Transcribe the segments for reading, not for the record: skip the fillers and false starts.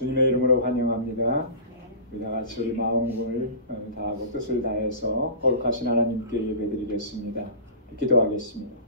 주님의 이름으로 환영합니다. 우리 다 같이 우리 마음을 다하고 뜻을 다해서 거룩하신 하나님께 예배드리겠습니다. 기도하겠습니다.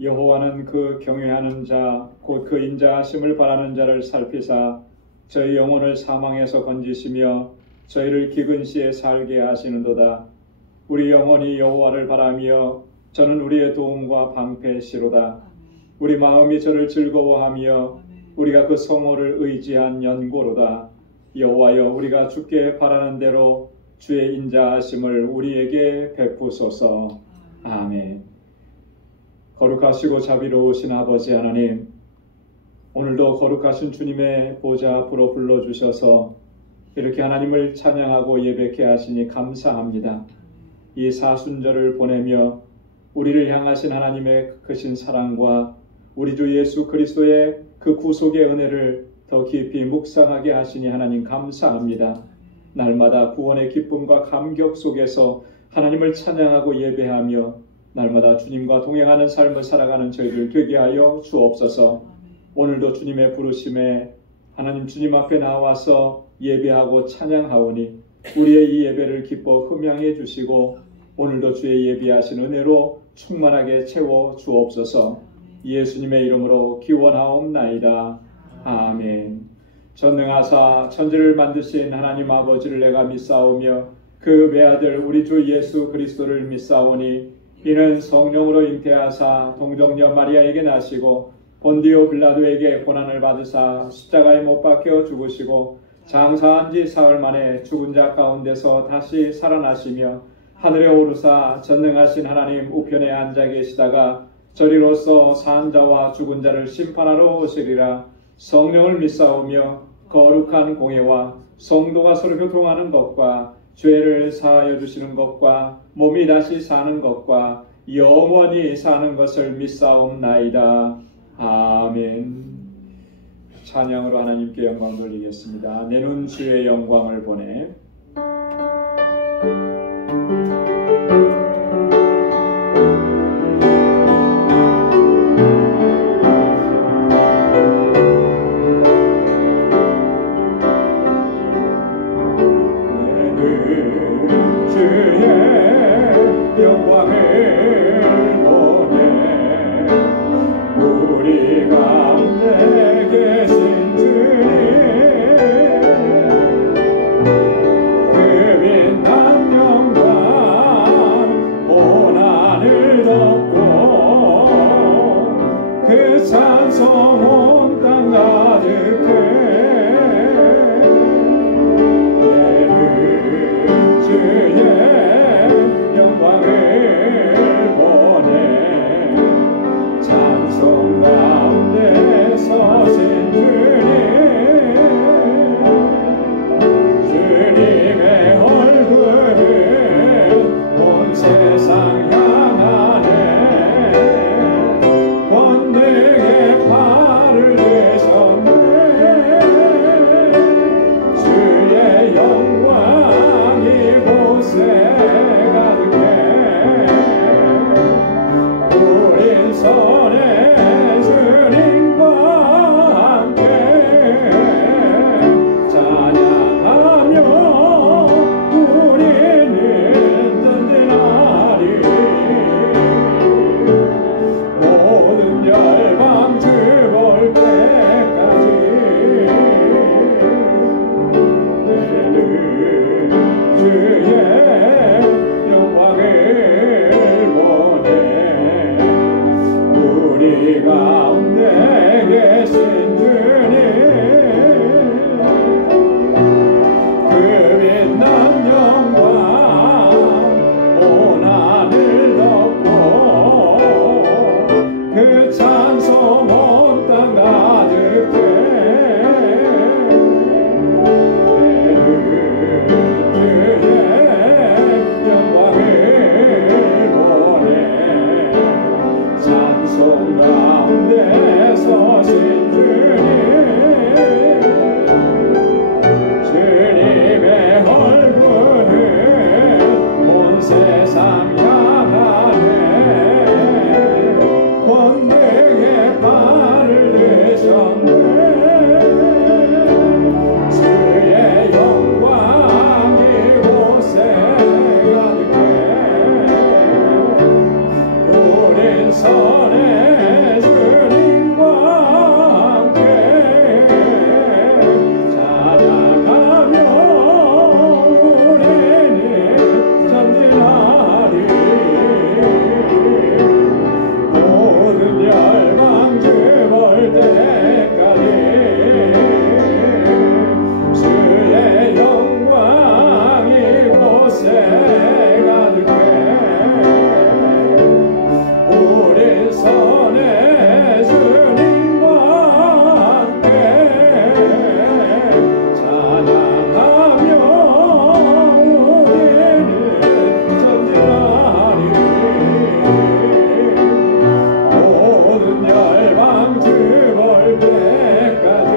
여호와는 그 경외하는 자 곧 그 인자하심을 바라는 자를 살피사 저희 영혼을 사망에서 건지시며 저희를 기근 시에 살게 하시는도다. 우리 영혼이 여호와를 바라며 저는 우리의 도움과 방패시로다. 우리 마음이 저를 즐거워하며 우리가 그 성호를 의지한 연고로다. 여호와여, 우리가 주께 바라는 대로 주의 인자하심을 우리에게 베푸소서. 아멘. 거룩하시고 자비로우신 아버지 하나님, 오늘도 거룩하신 주님의 보좌 앞으로 불러주셔서 이렇게 하나님을 찬양하고 예배케 하시니 감사합니다. 이 사순절을 보내며 우리를 향하신 하나님의 크신 사랑과 우리 주 예수 그리스도의 그 구속의 은혜를 더 깊이 묵상하게 하시니 하나님 감사합니다. 날마다 구원의 기쁨과 감격 속에서 하나님을 찬양하고 예배하며 날마다 주님과 동행하는 삶을 살아가는 저희들 되게 하여 주옵소서. 오늘도 주님의 부르심에 하나님 주님 앞에 나와서 예배하고 찬양하오니 우리의 이 예배를 기뻐 흠양해 주시고 오늘도 주의 예비하신 은혜로 충만하게 채워 주옵소서. 예수님의 이름으로 기원하옵나이다. 아멘. 전능하사 천지를 만드신 하나님 아버지를 내가 믿사오며 그 외아들 우리 주 예수 그리스도를 믿사오니 이는 성령으로 잉태하사 동정녀 마리아에게 나시고 본디오 빌라도에게 고난을 받으사 십자가에 못 박혀 죽으시고 장사한 지 사흘 만에 죽은 자 가운데서 다시 살아나시며 하늘에 오르사 전능하신 하나님 우편에 앉아 계시다가 저리로서 산 자와 죽은 자를 심판하러 오시리라. 성령을 믿사오며 거룩한 공예와 성도가 서로 교통하는 것과 죄를 사하여 주시는 것과 몸이 다시 사는 것과 영원히 사는 것을 믿사옵나이다. 아멘. 찬양으로 하나님께 영광 돌리겠습니다. 내 눈 주의 영광을 보내. 손 가운데 서신 주님의 얼굴을 온 세상 향하네 권능의 발을 드셨네 주의 영광 이곳에 가득해 우린 선의 주님과 함께 찬양하며 우리는 전진하리 모든 열방 주볼 때까지 주의 영광 이곳에 가득해 우리 선의 주님과 함께 찬양하며 우리는 전진하리 모든 열방 주볼 때까지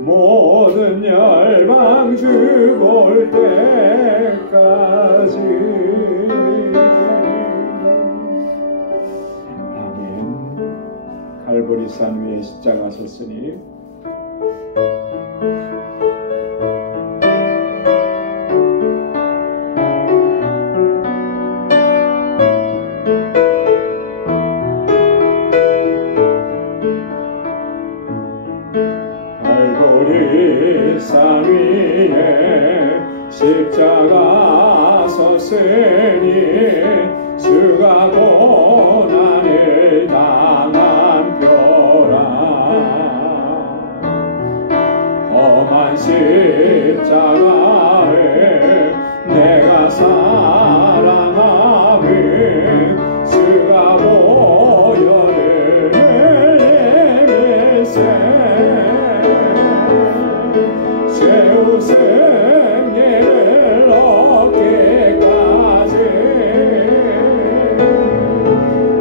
모든 열방 주볼 때까지 아멘. 갈보리산 위에 십자가 섰으니 갈보리산 위에 십자가 섰으니 주가 고난을 당한 뼈라 험한 십자가를 내가 사랑하며 주가 보혈을 흘리세 최후 승리를 얻기까지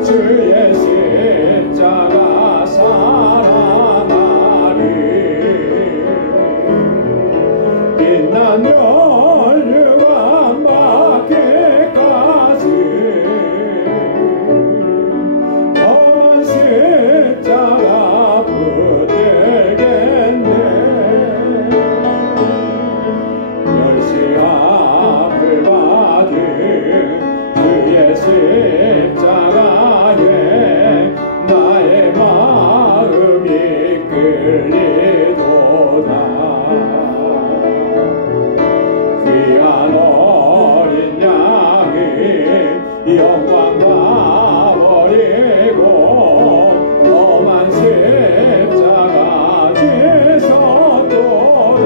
주의 십자가 사랑하리 빛난 혈육안 받기까지 험한 십자가 붙들겠네 멸시함을 받은 주의 십자가에 나의 마음이 끌리도다 귀한 어린 양이 영광 가버리고 험한 십자가 지셨도다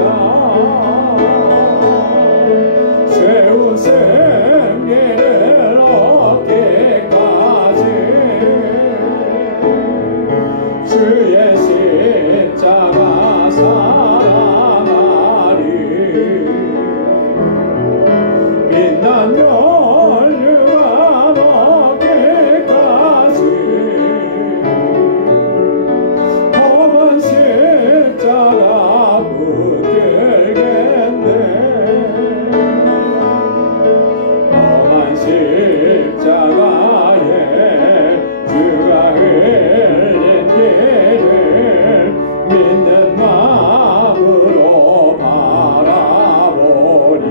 최후 승리를 얻기까지 주의 십자가 사랑하리 빛난 혈육안 얻기까지 험한 십자가 붙들겠네 험한 십자가에 주가 흘린 피를 믿는 마음으로 바라보니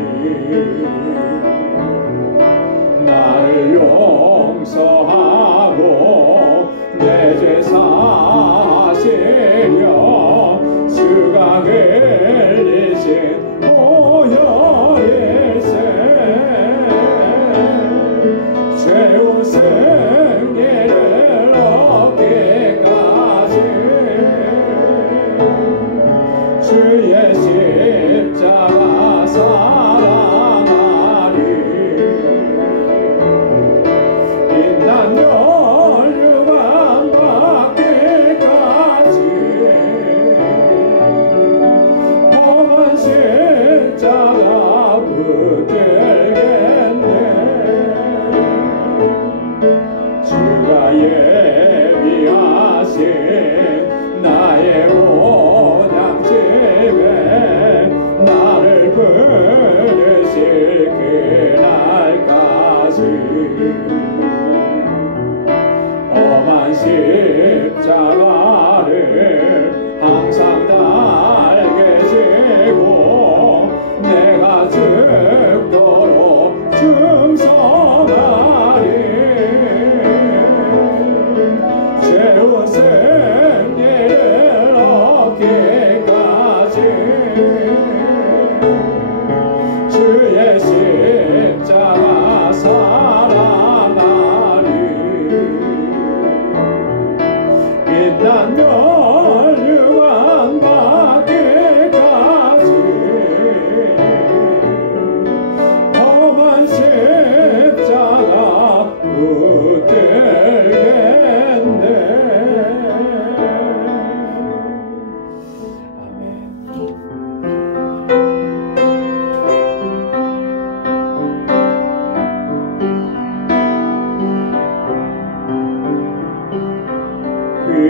나를 용서하고 내 죄 사시려 주가 흘리신 보혈일세 최후 승리를 얻기까지 주의 십자가 사랑하리 빛난 혈육안 받기까지 험한 십자가 붙들겠네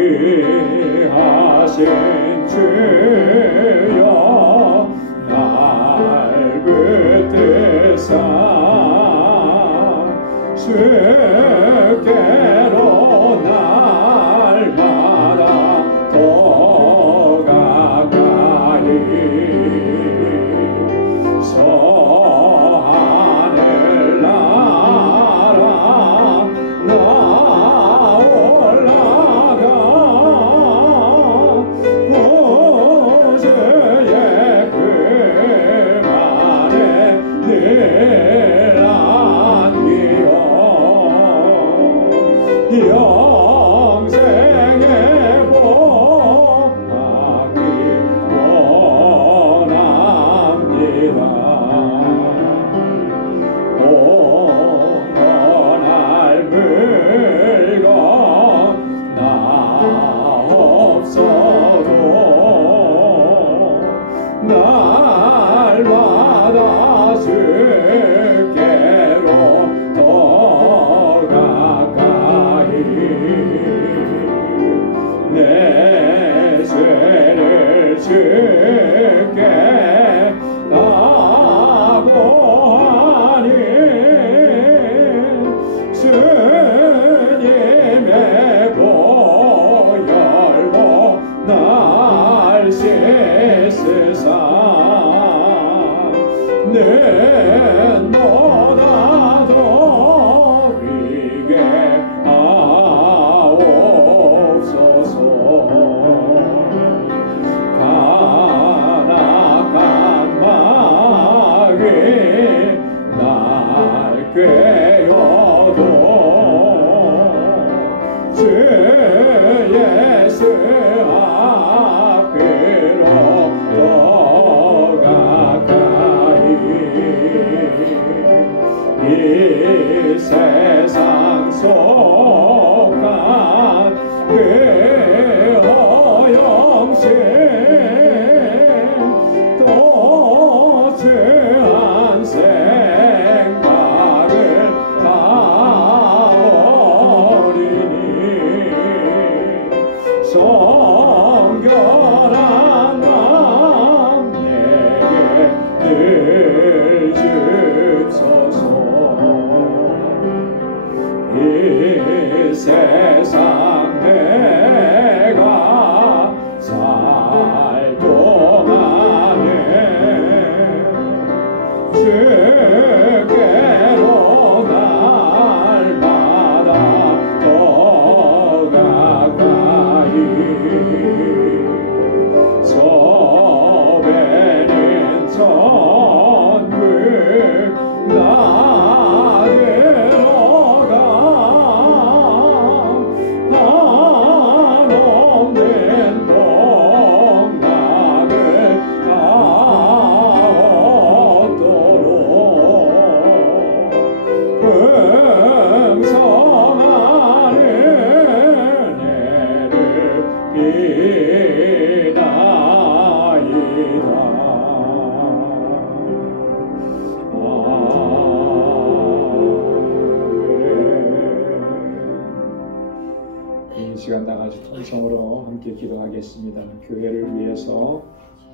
귀하신 주여 날 붙드사 주께로 날마다 더 가까이 서하늘 나라 나 올라가 구주의 그만에 늘 안기요 영생의 복받기 원합니다. 오늘 물건 나 없어도 날마다 주께로 더 가까이 내 죄를 주께 다고하니 주님의 보혈로 날 씻으사 눈보다 더 비게 하옵소서. 가난한 마음이 날 꿰어도 주 예수 앞으로 더 가까이 이 세상 속한 그 허영심 또 죄한 생각을 다 버리니 성결한 마음 내게 늘 주소서. 이 세상 내가 살 동안에 주께로 날마다 더 가까이 서베린 천국 나 들어가 한없는 복락을 다 얻도록 풍성한 은혜를 비나이다. 이 시간 다 같이 통성으로 함께 기도하겠습니다. 교회를 위해서,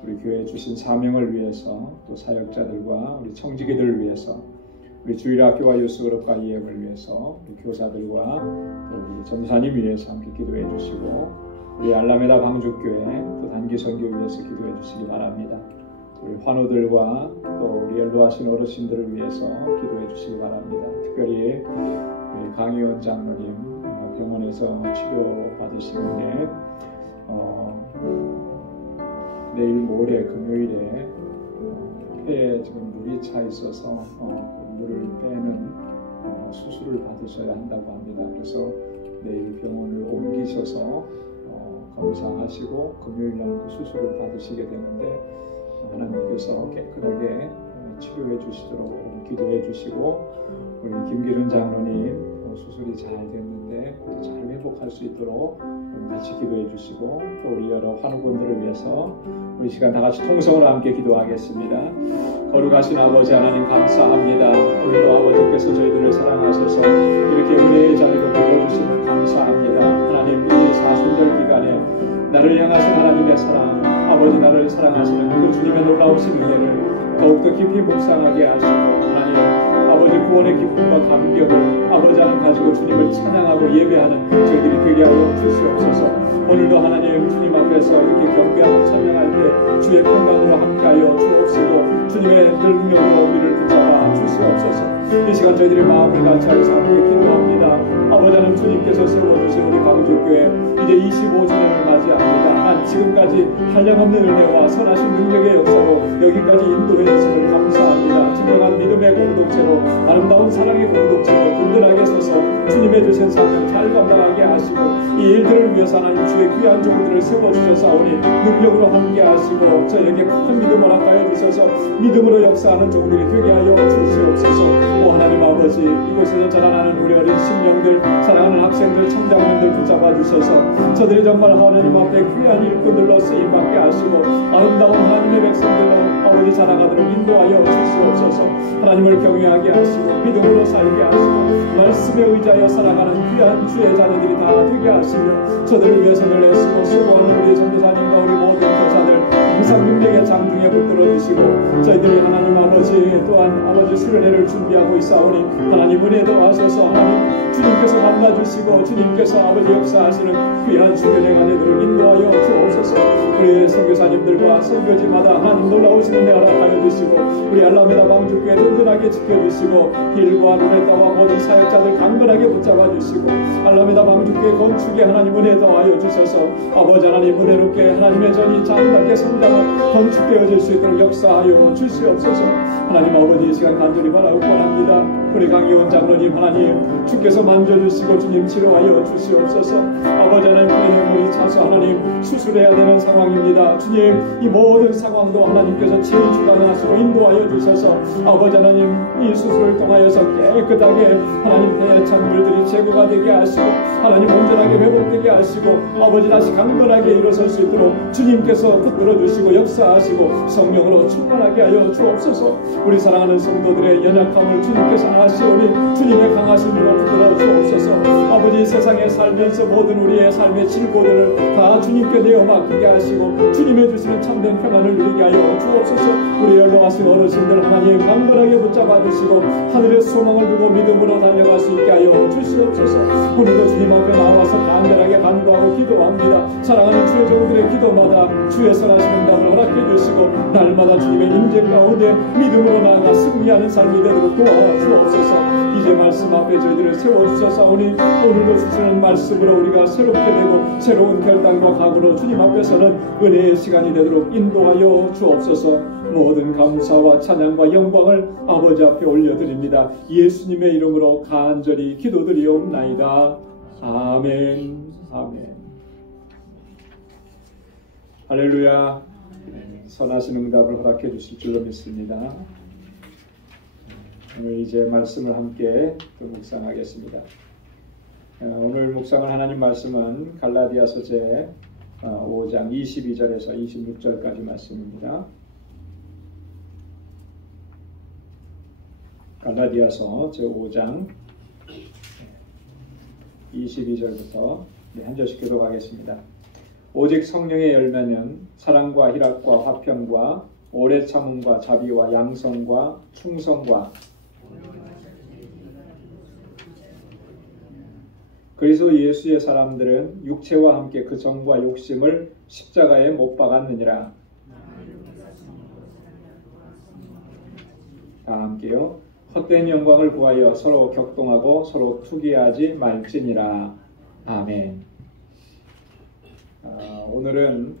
우리 교회에 주신 사명을 위해서, 또 사역자들과 우리 청지기들을 위해서, 우리 주일학교와 유스그룹과 이행을 위해서, 우리 교사들과 또 우리 전사님 위해서 함께 기도해 주시고, 우리 알라메다 방주교회 또 단기 선교 위해서 기도해 주시기 바랍니다. 우리 환우들과 또 우리 연로하신 어르신들을 위해서 기도해 주시기 바랍니다. 특별히 우리 강의원 장로님 병원에서 치료 받으시는데 내일 모레 금요일에 폐에 지금 물이 차 있어서 물을 빼는 수술을 받으셔야 한다고 합니다. 그래서 내일 병원을 옮기셔서 검사하시고 금요일 날 그 수술을 받으시게 되는데 하나님께서 깨끗하게 치료해 주시도록 기도해 주시고, 우리 김기른 장로님 수술이 잘 됐는데 잘 회복할 수 있도록 같이 기도해 주시고, 또 우리 여러 환우분들을 위해서 우리 시간 다 같이 통성으로 함께 기도하겠습니다. 거룩하신 아버지 하나님 감사합니다. 오늘도 아버지께서 저희들을 사랑하셔서 이렇게 은혜의 자리로 불러주시면 감사합니다. 하나님 이 사순절기가 나를 향하신 하나님의 사랑, 아버지 나를 사랑하시는 그 주님의 놀라우신 은혜를 더욱더 깊이 묵상하게 하시고, 하나님 아버지 구원의 기쁨과 감격을 아버지 안에 가지고 주님을 찬양하고 예배하는 저희들이 되게 하여 주시옵소서. 오늘도 하나님 주님 앞에서 이렇게 경배하고 찬양할 때 주의 평강으로 함께하여 주옵시고 주님의 능력으로 우리를 붙잡아 주시옵소서. 이 시간 저희들이 마음을 같이하여서 함께 기도합니다. 아버지 하나님 주님께서 세워주신 우리 광주교회 이제 25주년을 맞이합니다. 한 지금까지 한량없는 은혜와 선하신 능력의 역사로 여기까지 인도해 주심을 감사합니다. 진정한 믿음의 공동체로 아름다운 사랑의 공동체로 든든하게 서서 주님의 주신 사명 잘 감당하게 하시고 이 일들을 위해서 하나님 주의 귀한 종들을 세워주셔서오니 능력으로 함께 하시고 저에게 큰 믿음을 허락하여 주셔서 믿음으로 역사하는 종들이 되게 하여 주시옵소서. 오 하나님 아버지, 이곳에서 자라나는 우리 어린 심령들, 사랑하는 학생들, 청장년들 붙잡아 주셔서 저들이 정말 하나님 앞에 귀한 일꾼들로 쓰임받게 하시고 아름다운 하나님의 백성들로 아버지 자라가도록 인도하여 주시옵소서. 하나님을 경외하게 하시고 믿음으로 살게 하시고 말씀에 의지하여 살아가는 귀한 주의 자녀들이 다 되게 하시며 저들을 위해서 늘 애쓰고 수고하는 우리 전도사님과 우리 모든 교사들 항상 능력의 장중에 붙들어 주시고 저희들이 하나님 아버지 또한 아버지 수련회를 준비하고 있사오니 하나님 은혜도 하셔서 하나님 주님께서 만나주시고 주님께서 아버지 역사하시는 귀한 수련회가 되도록 인도하여 주옵소서. 우리 선교사님들과 선교지마다 하나님 놀라우신 은혜 허락하여 주시고 우리 알라메다 방주교회 든든하게 지켜주시고 길과 루네타와 모든 사역자들 강건하게 붙잡아 주시고 알라메다 방주교회 건축에 하나님 은혜 더하여 주셔서 아버지 하나님 은혜롭게 하나님의 전이 장답게 성장한 건축되어질 수 있도록 역사하여 주시옵소서. 하나님 아버지 이 시간 간절히 바라고 원합니다. 우리 강의원 장로님 하나님 주께서 만져주시고 주님 치료하여 주시옵소서. 아버지 하나님 폐렴물이 차서 하나님 수술해야 되는 상황입니다. 주님 이 모든 상황도 하나님께서 친히 주관하시고 인도하여 주셔서 아버지 하나님 이 수술을 통하여서 깨끗하게 하나님 폐 찬물들이 제거가 되게 하시고 하나님 온전하게 회복되게 하시고 아버지 다시 강건하게 일어설 수 있도록 주님께서 붙들어 주시고 역사하시고 성령으로 충만하게 하여 주옵소서. 우리 사랑하는 성도들의 연약함을 주님께서 아시오니 주님의 강하심으로 붙들어 주옵소서. 아버지 세상에 살면서 모든 우리의 삶의 질고들을 다 주님께 내어 맡기게 하시고 주님의 주시는 참된 평안을 누리게 하여 주옵소서. 우리 연로하신 어르신들 하나님 강건하게 붙잡아 주시고 하늘의 소망을 두고 믿음으로 달려갈 수 있게 하여 주시옵소서. 오늘도 주님 앞에 나와서 간절하게 간구하고 기도합니다. 사랑하는 주의 종들의 기도마다 주의 선하신 응답을 허락해 주시고 날마다 주님의 임재 가운데 믿음으로 나아가 승리하는 삶이 되도록 도와주옵소서. 이제 말씀 앞에 저희들을 세워주셔서오니 오늘도 주시는 말씀으로 우리가 새롭게 되고 새로운 결단과 각오로 주님 앞에서는 은혜의 시간이 되도록 인도하여 주옵소서. 모든 감사와 찬양과 영광을 아버지 앞에 올려드립니다. 예수님의 이름으로 간절히 기도드리옵나이다. 아멘. 아멘. 할렐루야. 선하신 응답을 허락해 주실 줄로 믿습니다. 오늘 이제 말씀을 함께 또 묵상하겠습니다. 오늘 묵상할 하나님 말씀은 갈라디아서 제 5장 22절에서 26절까지 말씀입니다. 갈라디아서 제 5장 22절부터 한 절씩 교독하겠습니다. 오직 성령의 열매는 사랑과 희락과 화평과 오래 참음과 자비와 양성과 충성과 그리스도 예수의 사람들은 육체와 함께 그 정과 욕심을 십자가에 못 박았느니라. 다 함께요. 헛된 영광을 구하여 서로 격동하고 서로 투기하지 말지니라. 아멘. 오늘은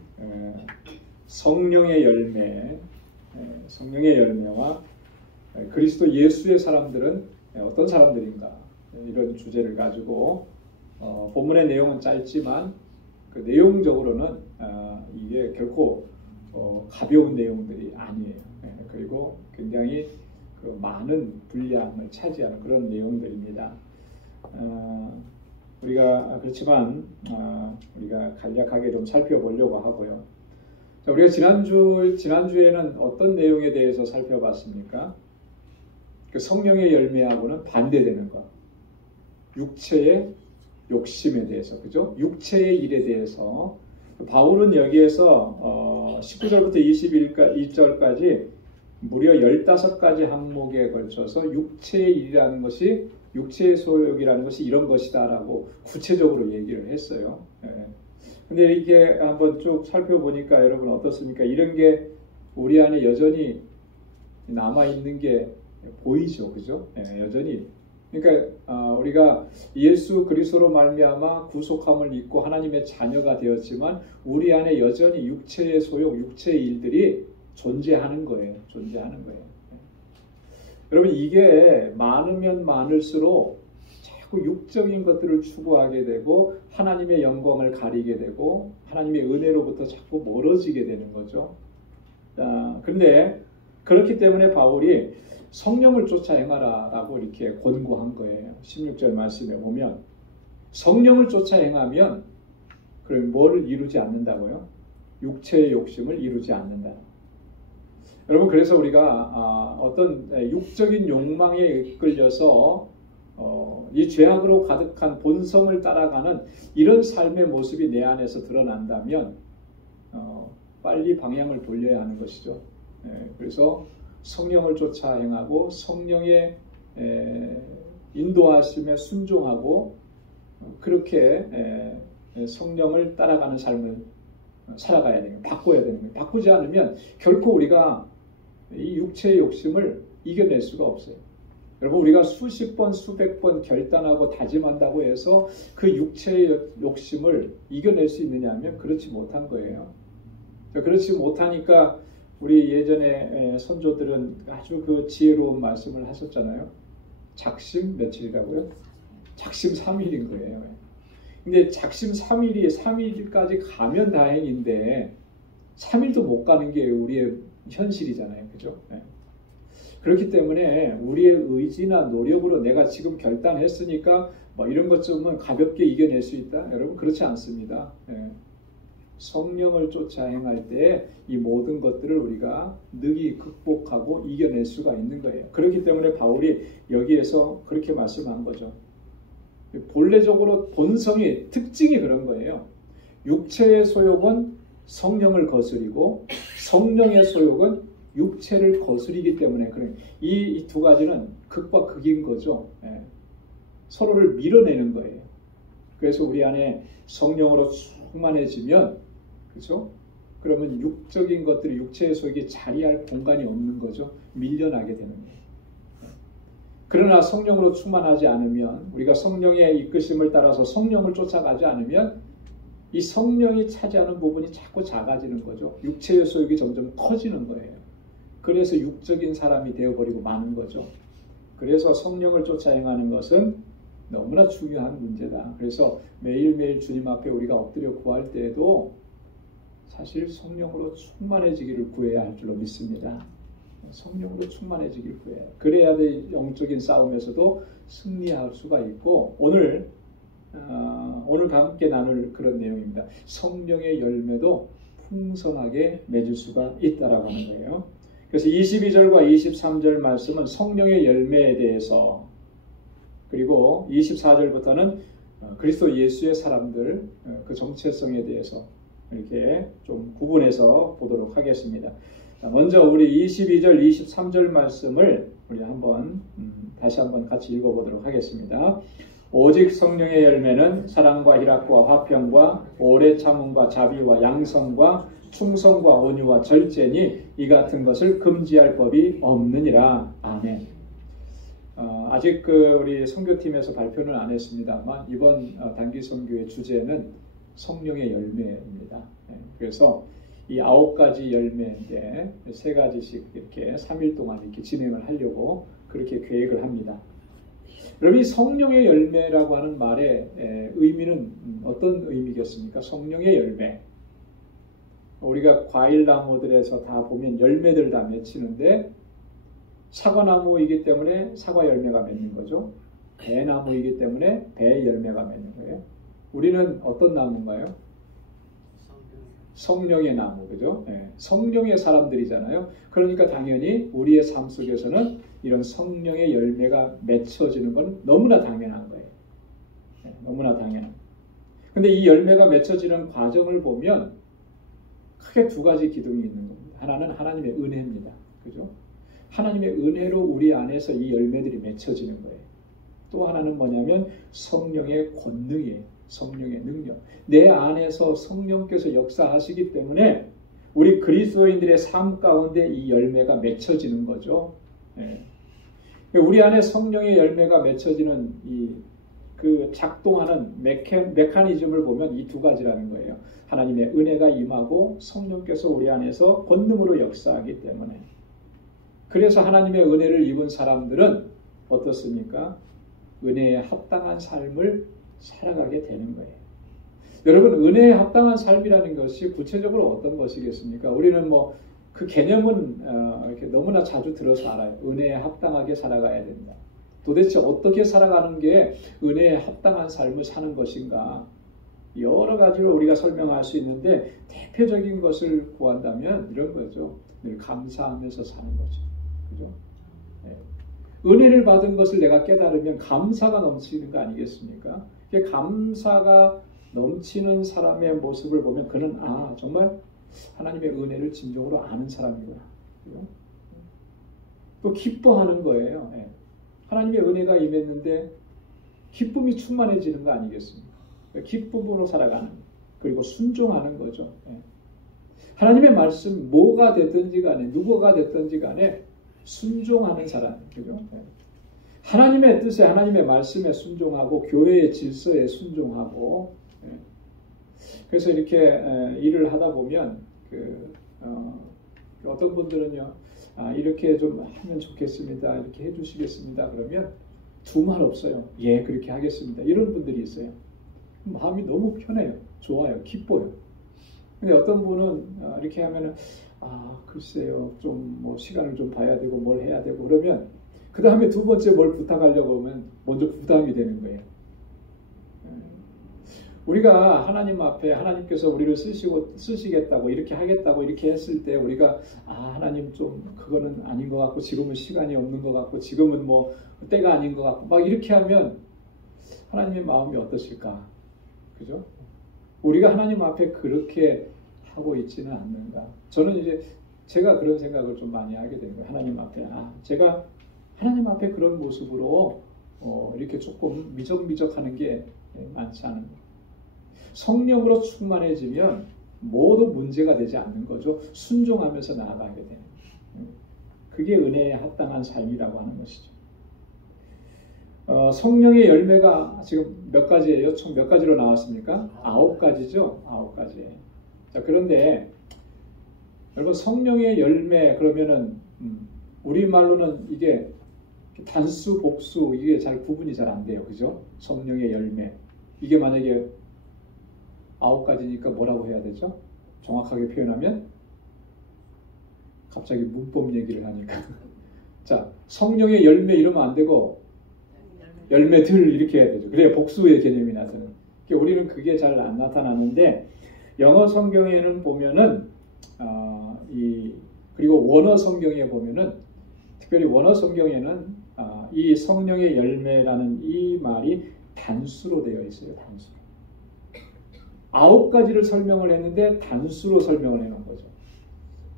성령의 열매, 성령의 열매와 그리스도 예수의 사람들은 어떤 사람들인가, 이런 주제를 가지고 본문의 내용은 짧지만 그 내용적으로는 이게 결코 가벼운 내용들이 아니에요. 그리고 굉장히 그 많은 분량을 차지하는 그런 내용들입니다. 우리가 그렇지만 우리가 간략하게 좀 살펴보려고 하고요. 자, 우리가 지난주에는 어떤 내용에 대해서 살펴봤습니까? 그 성령의 열매하고는 반대되는 것, 육체의 욕심에 대해서, 그죠? 육체의 일에 대해서 바울은 여기에서 19절부터 21절까지 무려 15가지 항목에 걸쳐서 육체의 일이라는 것이, 육체의 소욕이라는 것이 이런 것이다라고 구체적으로 얘기를 했어요. 근데 이렇게 한번 쭉 살펴보니까 여러분 어떻습니까? 이런 게 우리 안에 여전히 남아있는 게 보이죠. 그죠? 여전히. 그러니까 우리가 예수 그리스도로 말미암아 구속함을 입고 하나님의 자녀가 되었지만 우리 안에 여전히 육체의 소욕, 육체의 일들이 존재하는 거예요. 존재하는 거예요. 여러분 이게 많으면 많을수록 자꾸 육적인 것들을 추구하게 되고 하나님의 영광을 가리게 되고 하나님의 은혜로부터 자꾸 멀어지게 되는 거죠. 그런데 그렇기 때문에 바울이 성령을 쫓아 행하라 라고 이렇게 권고한 거예요. 16절 말씀에 보면 성령을 쫓아 행하면 그럼 뭐를 이루지 않는다고요? 육체의 욕심을 이루지 않는다. 여러분 그래서 우리가 어떤 육적인 욕망에 이끌려서 이 죄악으로 가득한 본성을 따라가는 이런 삶의 모습이 내 안에서 드러난다면 빨리 방향을 돌려야 하는 것이죠. 그래서 성령을 쫓아 행하고 성령의 인도하심에 순종하고 그렇게 성령을 따라가는 삶을 살아가야 되는 거예요. 바꿔야 되는 거예요. 바꾸지 않으면 결코 우리가 이 육체의 욕심을 이겨낼 수가 없어요. 여러분 우리가 수십 번 수백 번 결단하고 다짐한다고 해서 그 육체의 욕심을 이겨낼 수 있느냐 하면 그렇지 못한 거예요. 그렇지 못하니까 우리 예전에 선조들은 아주 그 지혜로운 말씀을 하셨잖아요. 작심 며칠이라고요? 작심 3일인 거예요. 근데 작심 3일까지 가면 다행인데 3일도 못 가는 게 우리의 현실이잖아요. 그죠? 그렇기 때문에 우리의 의지나 노력으로 내가 지금 결단했으니까 뭐 이런 것 좀은 가볍게 이겨낼 수 있다? 여러분 그렇지 않습니다. 성령을 쫓아 행할 때 이 모든 것들을 우리가 능히 극복하고 이겨낼 수가 있는 거예요. 그렇기 때문에 바울이 여기에서 그렇게 말씀한 거죠. 본래적으로 본성의 특징이 그런 거예요. 육체의 소욕은 성령을 거스리고 성령의 소욕은 육체를 거스리기 때문에 이 두 가지는 극과 극인 거죠. 서로를 밀어내는 거예요. 그래서 우리 안에 성령으로 충만해지면 그렇죠? 그러면 육적인 것들이 육체의 소욕이 자리할 공간이 없는 거죠. 밀려나게 되는 거예요. 그러나 성령으로 충만하지 않으면 우리가 성령의 이끄심을 따라서 성령을 쫓아가지 않으면 이 성령이 차지하는 부분이 자꾸 작아지는 거죠. 육체의 소욕이 점점 커지는 거예요. 그래서 육적인 사람이 되어버리고 마는 거죠. 그래서 성령을 쫓아 행하는 것은 너무나 중요한 문제다. 그래서 매일매일 주님 앞에 우리가 엎드려 구할 때에도 사실 성령으로 충만해지기를 구해야 할 줄로 믿습니다. 성령으로 충만해지기를 구해야 해요. 그래야 영적인 싸움에서도 승리할 수가 있고 오늘 함께 나눌 그런 내용입니다. 성령의 열매도 풍성하게 맺을 수가 있다라고 하는 거예요. 그래서 22절과 23절 말씀은 성령의 열매에 대해서 그리고 24절부터는 그리스도 예수의 사람들 그 정체성에 대해서 이렇게 좀 구분해서 보도록 하겠습니다. 먼저 우리 22절, 23절 말씀을 우리 다시 한번 같이 읽어보도록 하겠습니다. 오직 성령의 열매는 사랑과 희락과 화평과 오래 참음과 자비와 양성과 충성과 온유와 절제니 이 같은 것을 금지할 법이 없느니라. 아멘. 아직 우리 선교팀에서 발표는 안 했습니다만 이번 단기 선교의 주제는 성령의 열매입니다. 그래서 이 9가지 열매인데 3가지씩 이렇게 3일 동안 이렇게 진행을 하려고 그렇게 계획을 합니다. 여러분 이 성령의 열매라고 하는 말의 의미는 어떤 의미겠습니까? 성령의 열매. 우리가 과일나무들에서 다 보면 열매들 다 맺히는데 사과나무이기 때문에 사과 열매가 맺는 거죠. 배나무이기 때문에 배 열매가 맺는 거예요. 우리는 어떤 나무인가요? 성령의 나무, 그죠? 성령의 사람들이잖아요. 그러니까 당연히 우리의 삶 속에서는 이런 성령의 열매가 맺혀지는 건 너무나 당연한 거예요. 너무나 당연한. 근데 이 열매가 맺혀지는 과정을 보면 크게 두 가지 기둥이 있는 겁니다. 하나는 하나님의 은혜입니다. 그죠? 하나님의 은혜로 우리 안에서 이 열매들이 맺혀지는 거예요. 또 하나는 뭐냐면 성령의 권능이에요. 성령의 능력. 내 안에서 성령께서 역사하시기 때문에 우리 그리스도인들의 삶 가운데 이 열매가 맺혀지는 거죠. 예. 우리 안에 성령의 열매가 맺혀지는 그 작동하는 메커니즘을 보면 이 두 가지라는 거예요. 하나님의 은혜가 임하고 성령께서 우리 안에서 권능으로 역사하기 때문에. 그래서 하나님의 은혜를 입은 사람들은 어떻습니까? 은혜에 합당한 삶을 살아가게 되는 거예요. 여러분, 은혜에 합당한 삶이라는 것이 구체적으로 어떤 것이겠습니까? 우리는 그 개념은 이렇게 너무나 자주 들어서 알아요. 은혜에 합당하게 살아가야 된다. 도대체 어떻게 살아가는 게 은혜에 합당한 삶을 사는 것인가? 여러 가지로 우리가 설명할 수 있는데 대표적인 것을 구한다면 이런 거죠. 늘 감사하면서 사는 거죠. 그죠? 네. 은혜를 받은 것을 내가 깨달으면 감사가 넘치는 거 아니겠습니까? 감사가 넘치는 사람의 모습을 보면 그는 정말 하나님의 은혜를 진정으로 아는 사람이구나. 그죠? 또 기뻐하는 거예요. 네. 하나님의 은혜가 임했는데 기쁨이 충만해지는 거 아니겠습니까? 기쁨으로 살아가는, 그리고 순종하는 거죠. 네. 하나님의 말씀 뭐가 됐든지 간에 누구가 됐든지 간에 순종하는 사람. 그죠? 네. 하나님의 뜻에, 하나님의 말씀에 순종하고 교회의 질서에 순종하고. 네. 그래서 이렇게 일을 하다 보면 어떤 분들은요, 이렇게 좀 하면 좋겠습니다. 이렇게 해주시겠습니다. 그러면 두 말 없어요. 예, 그렇게 하겠습니다. 이런 분들이 있어요. 마음이 너무 편해요. 좋아요. 기뻐요. 근데 어떤 분은 이렇게 하면은 글쎄요, 좀 시간을 좀 봐야 되고 뭘 해야 되고 그러면 그 다음에 두 번째 뭘 부탁하려고 하면 먼저 부담이 되는 거예요. 우리가 하나님 앞에 하나님께서 우리를 쓰시겠다고 이렇게 하겠다고 이렇게 했을 때 우리가 하나님 좀 그거는 아닌 것 같고 지금은 시간이 없는 것 같고 지금은 때가 아닌 것 같고 막 이렇게 하면 하나님의 마음이 어떠실까? 그죠? 우리가 하나님 앞에 그렇게 하고 있지는 않는가? 저는 이제 제가 그런 생각을 좀 많이 하게 되는 거예요. 하나님 앞에 제가 하나님 앞에 그런 모습으로 이렇게 조금 미적미적하는 게 많지 않은 거예요. 성령으로 충만해지면 모두 문제가 되지 않는 거죠. 순종하면서 나아가게 되는 거예요. 그게 은혜에 합당한 삶이라고 하는 것이죠. 성령의 열매가 지금 몇 가지예요? 총 몇 가지로 나왔습니까? 9가지죠. 9가지. 자, 그런데 여러분, 성령의 열매 그러면은 우리말로는 이게 단수, 복수 이게 잘 구분이 잘 안 돼요. 그죠? 성령의 열매. 이게 만약에 9가지니까 뭐라고 해야 되죠? 정확하게 표현하면 갑자기 문법 얘기를 하니까 자, 성령의 열매 이러면 안 되고 열매들 이렇게 해야 되죠. 그래야 복수의 개념이 나타나는. 우리는 그게 잘 안 나타나는데 영어 성경에는 보면은 그리고 원어 성경에 보면은 특별히 원어 성경에는 이 성령의 열매라는 이 말이 단수로 되어 있어요. 단수로. 9가지를 설명을 했는데 단수로 설명을 해놓은 거죠.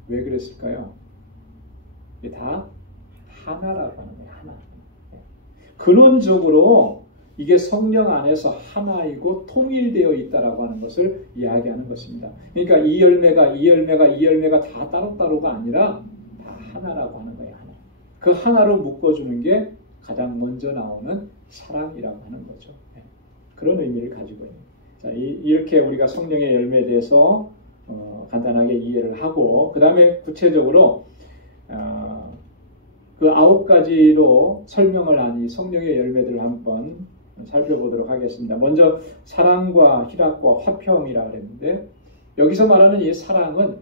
왜 그랬을까요? 이게 다 하나라고 하는 거예요. 하나. 근원적으로 이게 성령 안에서 하나이고 통일되어 있다라고 하는 것을 이야기하는 것입니다. 그러니까 이 열매가 다 따로따로가 아니라 다 하나라고 하는 거예요. 하나. 그 하나로 묶어주는 게 가장 먼저 나오는 사랑이라고 하는 거죠. 그런 의미를 가지고 있는 거예요. 자, 이렇게 우리가 성령의 열매에 대해서 간단하게 이해를 하고 그 다음에 구체적으로 그 9가지로 설명을 한 이 성령의 열매들을 한번 살펴보도록 하겠습니다. 먼저 사랑과 희락과 화평이라고 했는데 여기서 말하는 이 사랑은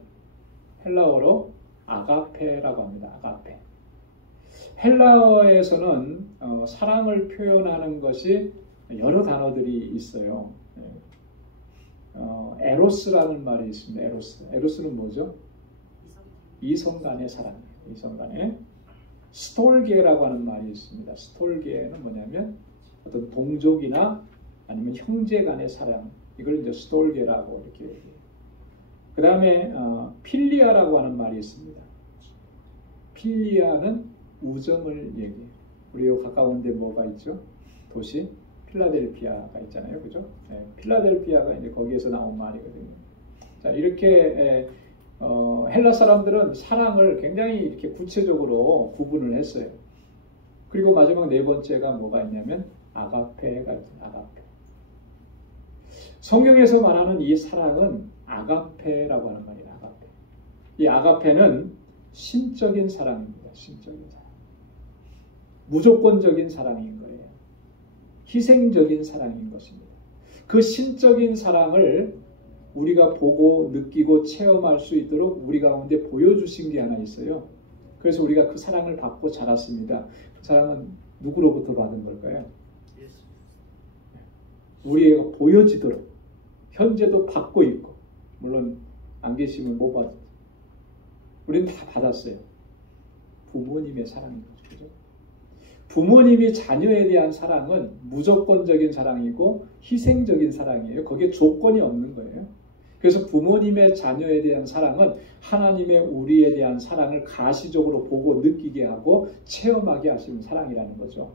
헬라어로 아가페라고 합니다. 아가페. 헬라어에서는 사랑을 표현하는 것이 여러 단어들이 있어요. 에로스라는 말이 있습니다. 에로스는 뭐죠? 이성 간의 사랑. 이성 간의. 스톨게라고 하는 말이 있습니다. 스톨게는 뭐냐면 어떤 동족이나 아니면 형제 간의 사랑, 이걸 이제 스톨게라고 이렇게 얘기해요. 그 다음에 필리아라고 하는 말이 있습니다. 필리아는 우정을 얘기해요. 우리 요 가까운 데 뭐가 있죠? 도시 필라델피아가 있잖아요. 그죠? 필라델피아가 이제 거기에서 나온 말이거든요. 자, 이렇게 헬라 사람들은 사랑을 굉장히 이렇게 구체적으로 구분을 했어요. 그리고 마지막 네 번째가 뭐가 있냐면 아가페가 있어요. 아가페. 성경에서 말하는 이 사랑은 아가페라고 하는 말이에요. 아가페. 이 아가페는 신적인 사랑입니다. 신적인 사랑. 무조건적인 사랑인 거예요. 희생적인 사랑인 것입니다. 그 신적인 사랑을 우리가 보고 느끼고 체험할 수 있도록 우리 가운데 보여주신 게 하나 있어요. 그래서 우리가 그 사랑을 받고 자랐습니다. 그 사랑은 누구로부터 받은 걸까요? 우리가 보여지도록 현재도 받고 있고, 물론 안 계시면 못 받죠. 우리는 다 받았어요. 부모님의 사랑인 거죠. 그죠? 부모님이 자녀에 대한 사랑은 무조건적인 사랑이고 희생적인 사랑이에요. 거기에 조건이 없는 거예요. 그래서 부모님의 자녀에 대한 사랑은 하나님의 우리에 대한 사랑을 가시적으로 보고 느끼게 하고 체험하게 하시는 사랑이라는 거죠.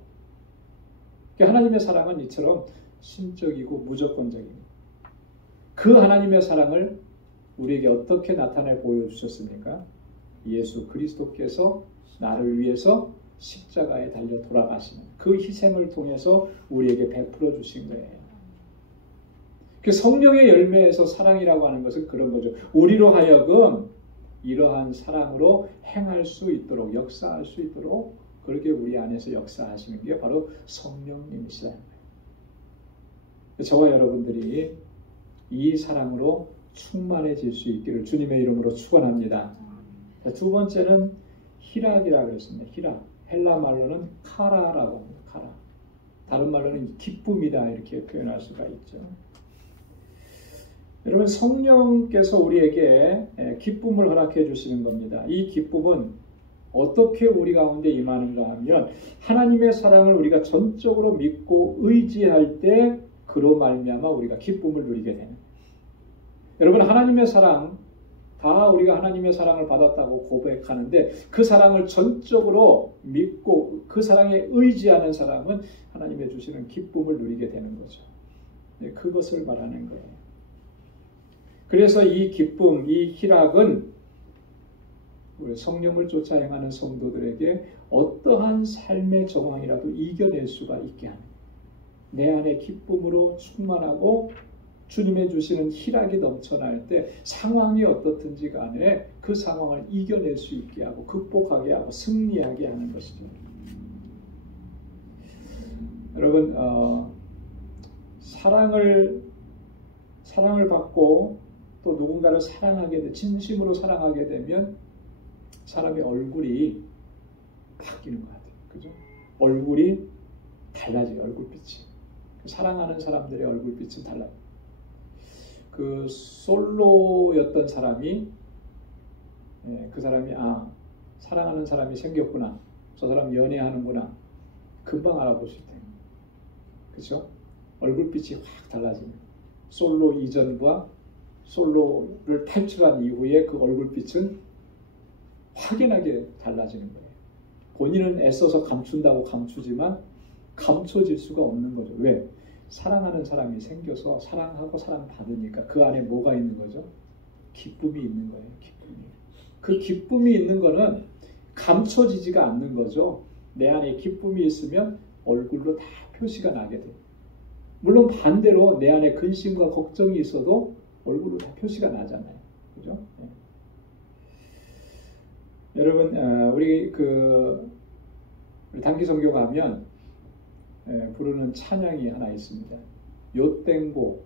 그러니까 하나님의 사랑은 이처럼 신적이고 무조건적입니다. 그 하나님의 사랑을 우리에게 어떻게 나타내 보여주셨습니까? 예수 그리스도께서 나를 위해서 십자가에 달려 돌아가시는 그 희생을 통해서 우리에게 베풀어 주신 거예요. 그 성령의 열매에서 사랑이라고 하는 것은 그런 거죠. 우리로 하여금 이러한 사랑으로 행할 수 있도록, 역사할 수 있도록 그렇게 우리 안에서 역사하시는 게 바로 성령님이시라는 거예요. 저와 여러분들이 이 사랑으로 충만해질 수 있기를 주님의 이름으로 축원합니다. 두 번째는 희락이라고 그랬습니다. 희락. 헬라 말로는 카라라고 합니다. 카라. 다른 말로는 기쁨이다 이렇게 표현할 수가 있죠. 여러분 성령께서 우리에게 기쁨을 허락해 주시는 겁니다. 이 기쁨은 어떻게 우리 가운데 임하는가 하면 하나님의 사랑을 우리가 전적으로 믿고 의지할 때 그로 말미암아 우리가 기쁨을 누리게 되는 거예요. 여러분 하나님의 사랑 다 우리가 하나님의 사랑을 받았다고 고백하는데 그 사랑을 전적으로 믿고 그 사랑에 의지하는 사람은 하나님의 주시는 기쁨을 누리게 되는 거죠. 그것을 말하는 거예요. 그래서 이 기쁨, 이 희락은 우리 성령을 쫓아 행하는 성도들에게 어떠한 삶의 정황이라도 이겨낼 수가 있게 하는 내 안에 기쁨으로 충만하고 주님의 주시는 희락이 넘쳐날 때 상황이 어떻든지 간에 그 상황을 이겨낼 수 있게 하고 극복하게 하고 승리하게 하는 것이죠. 여러분 사랑을 받고 또 누군가를 진심으로 사랑하게 되면 사람의 얼굴이 바뀌는 것 같아요. 그죠? 얼굴이 달라져요. 얼굴빛이. 사랑하는 사람들의 얼굴빛은 달라요. 그 솔로였던 사람이 그 사람이 사랑하는 사람이 생겼구나. 저 사람 연애하는구나. 금방 알아볼 수 있대요. 그렇죠? 얼굴빛이 확 달라지는 솔로 이전과 솔로를 탈출한 이후에 그 얼굴빛은 확연하게 달라지는 거예요. 본인은 애써서 감춘다고 감추지만 감춰질 수가 없는 거죠. 왜? 사랑하는 사람이 생겨서 사랑하고 사랑받으니까 그 안에 뭐가 있는 거죠? 기쁨이 있는 거예요. 기쁨이. 그 기쁨이 있는 거는 감춰지지가 않는 거죠. 내 안에 기쁨이 있으면 얼굴로 다 표시가 나게 돼요. 물론 반대로 내 안에 근심과 걱정이 있어도 얼굴로 다 표시가 나잖아요. 그죠? 네. 여러분, 우리 단기 성교 가면 부르는 찬양이 하나 있습니다. 요땡고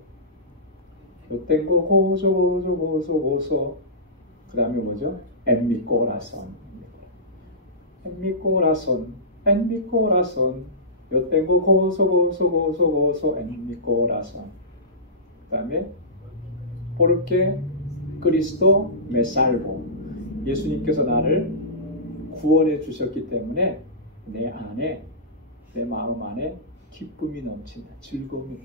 고소 그 다음에 뭐죠? 엠미꼬라손 요땡고 고소 엠미꼬라손 그 다음에 porque 그리스도 메살보 예수님께서 나를 구원해 주셨기 때문에 내 마음 안에 기쁨이 넘친다. 즐거움이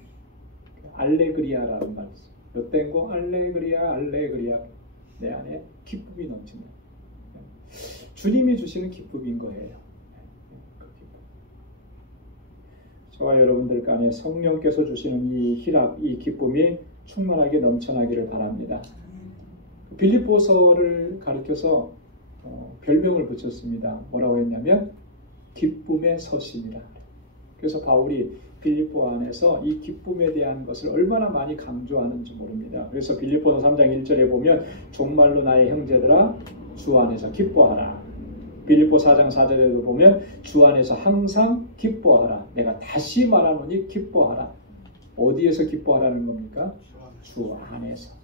알레그리아라는 말이 있어요. 요땡고 알레그리아 알레그리아. 내 안에 기쁨이 넘친다. 주님이 주시는 기쁨인 거예요. 그 기쁨. 저와 여러분들 간에 성령께서 주시는 이 희락, 이 기쁨이 충만하게 넘쳐나기를 바랍니다. 빌립보서를 가리켜서 별명을 붙였습니다. 뭐라고 했냐면 기쁨의 서신이라. 그래서 바울이 빌립보 안에서 이 기쁨에 대한 것을 얼마나 많이 강조하는지 모릅니다. 그래서 빌립보서 3장 1절에 보면 정말로 나의 형제들아 주 안에서 기뻐하라. 빌립보 4장 4절에도 보면 주 안에서 항상 기뻐하라. 내가 다시 말하노니 기뻐하라. 어디에서 기뻐하라는 겁니까? 주 안에서.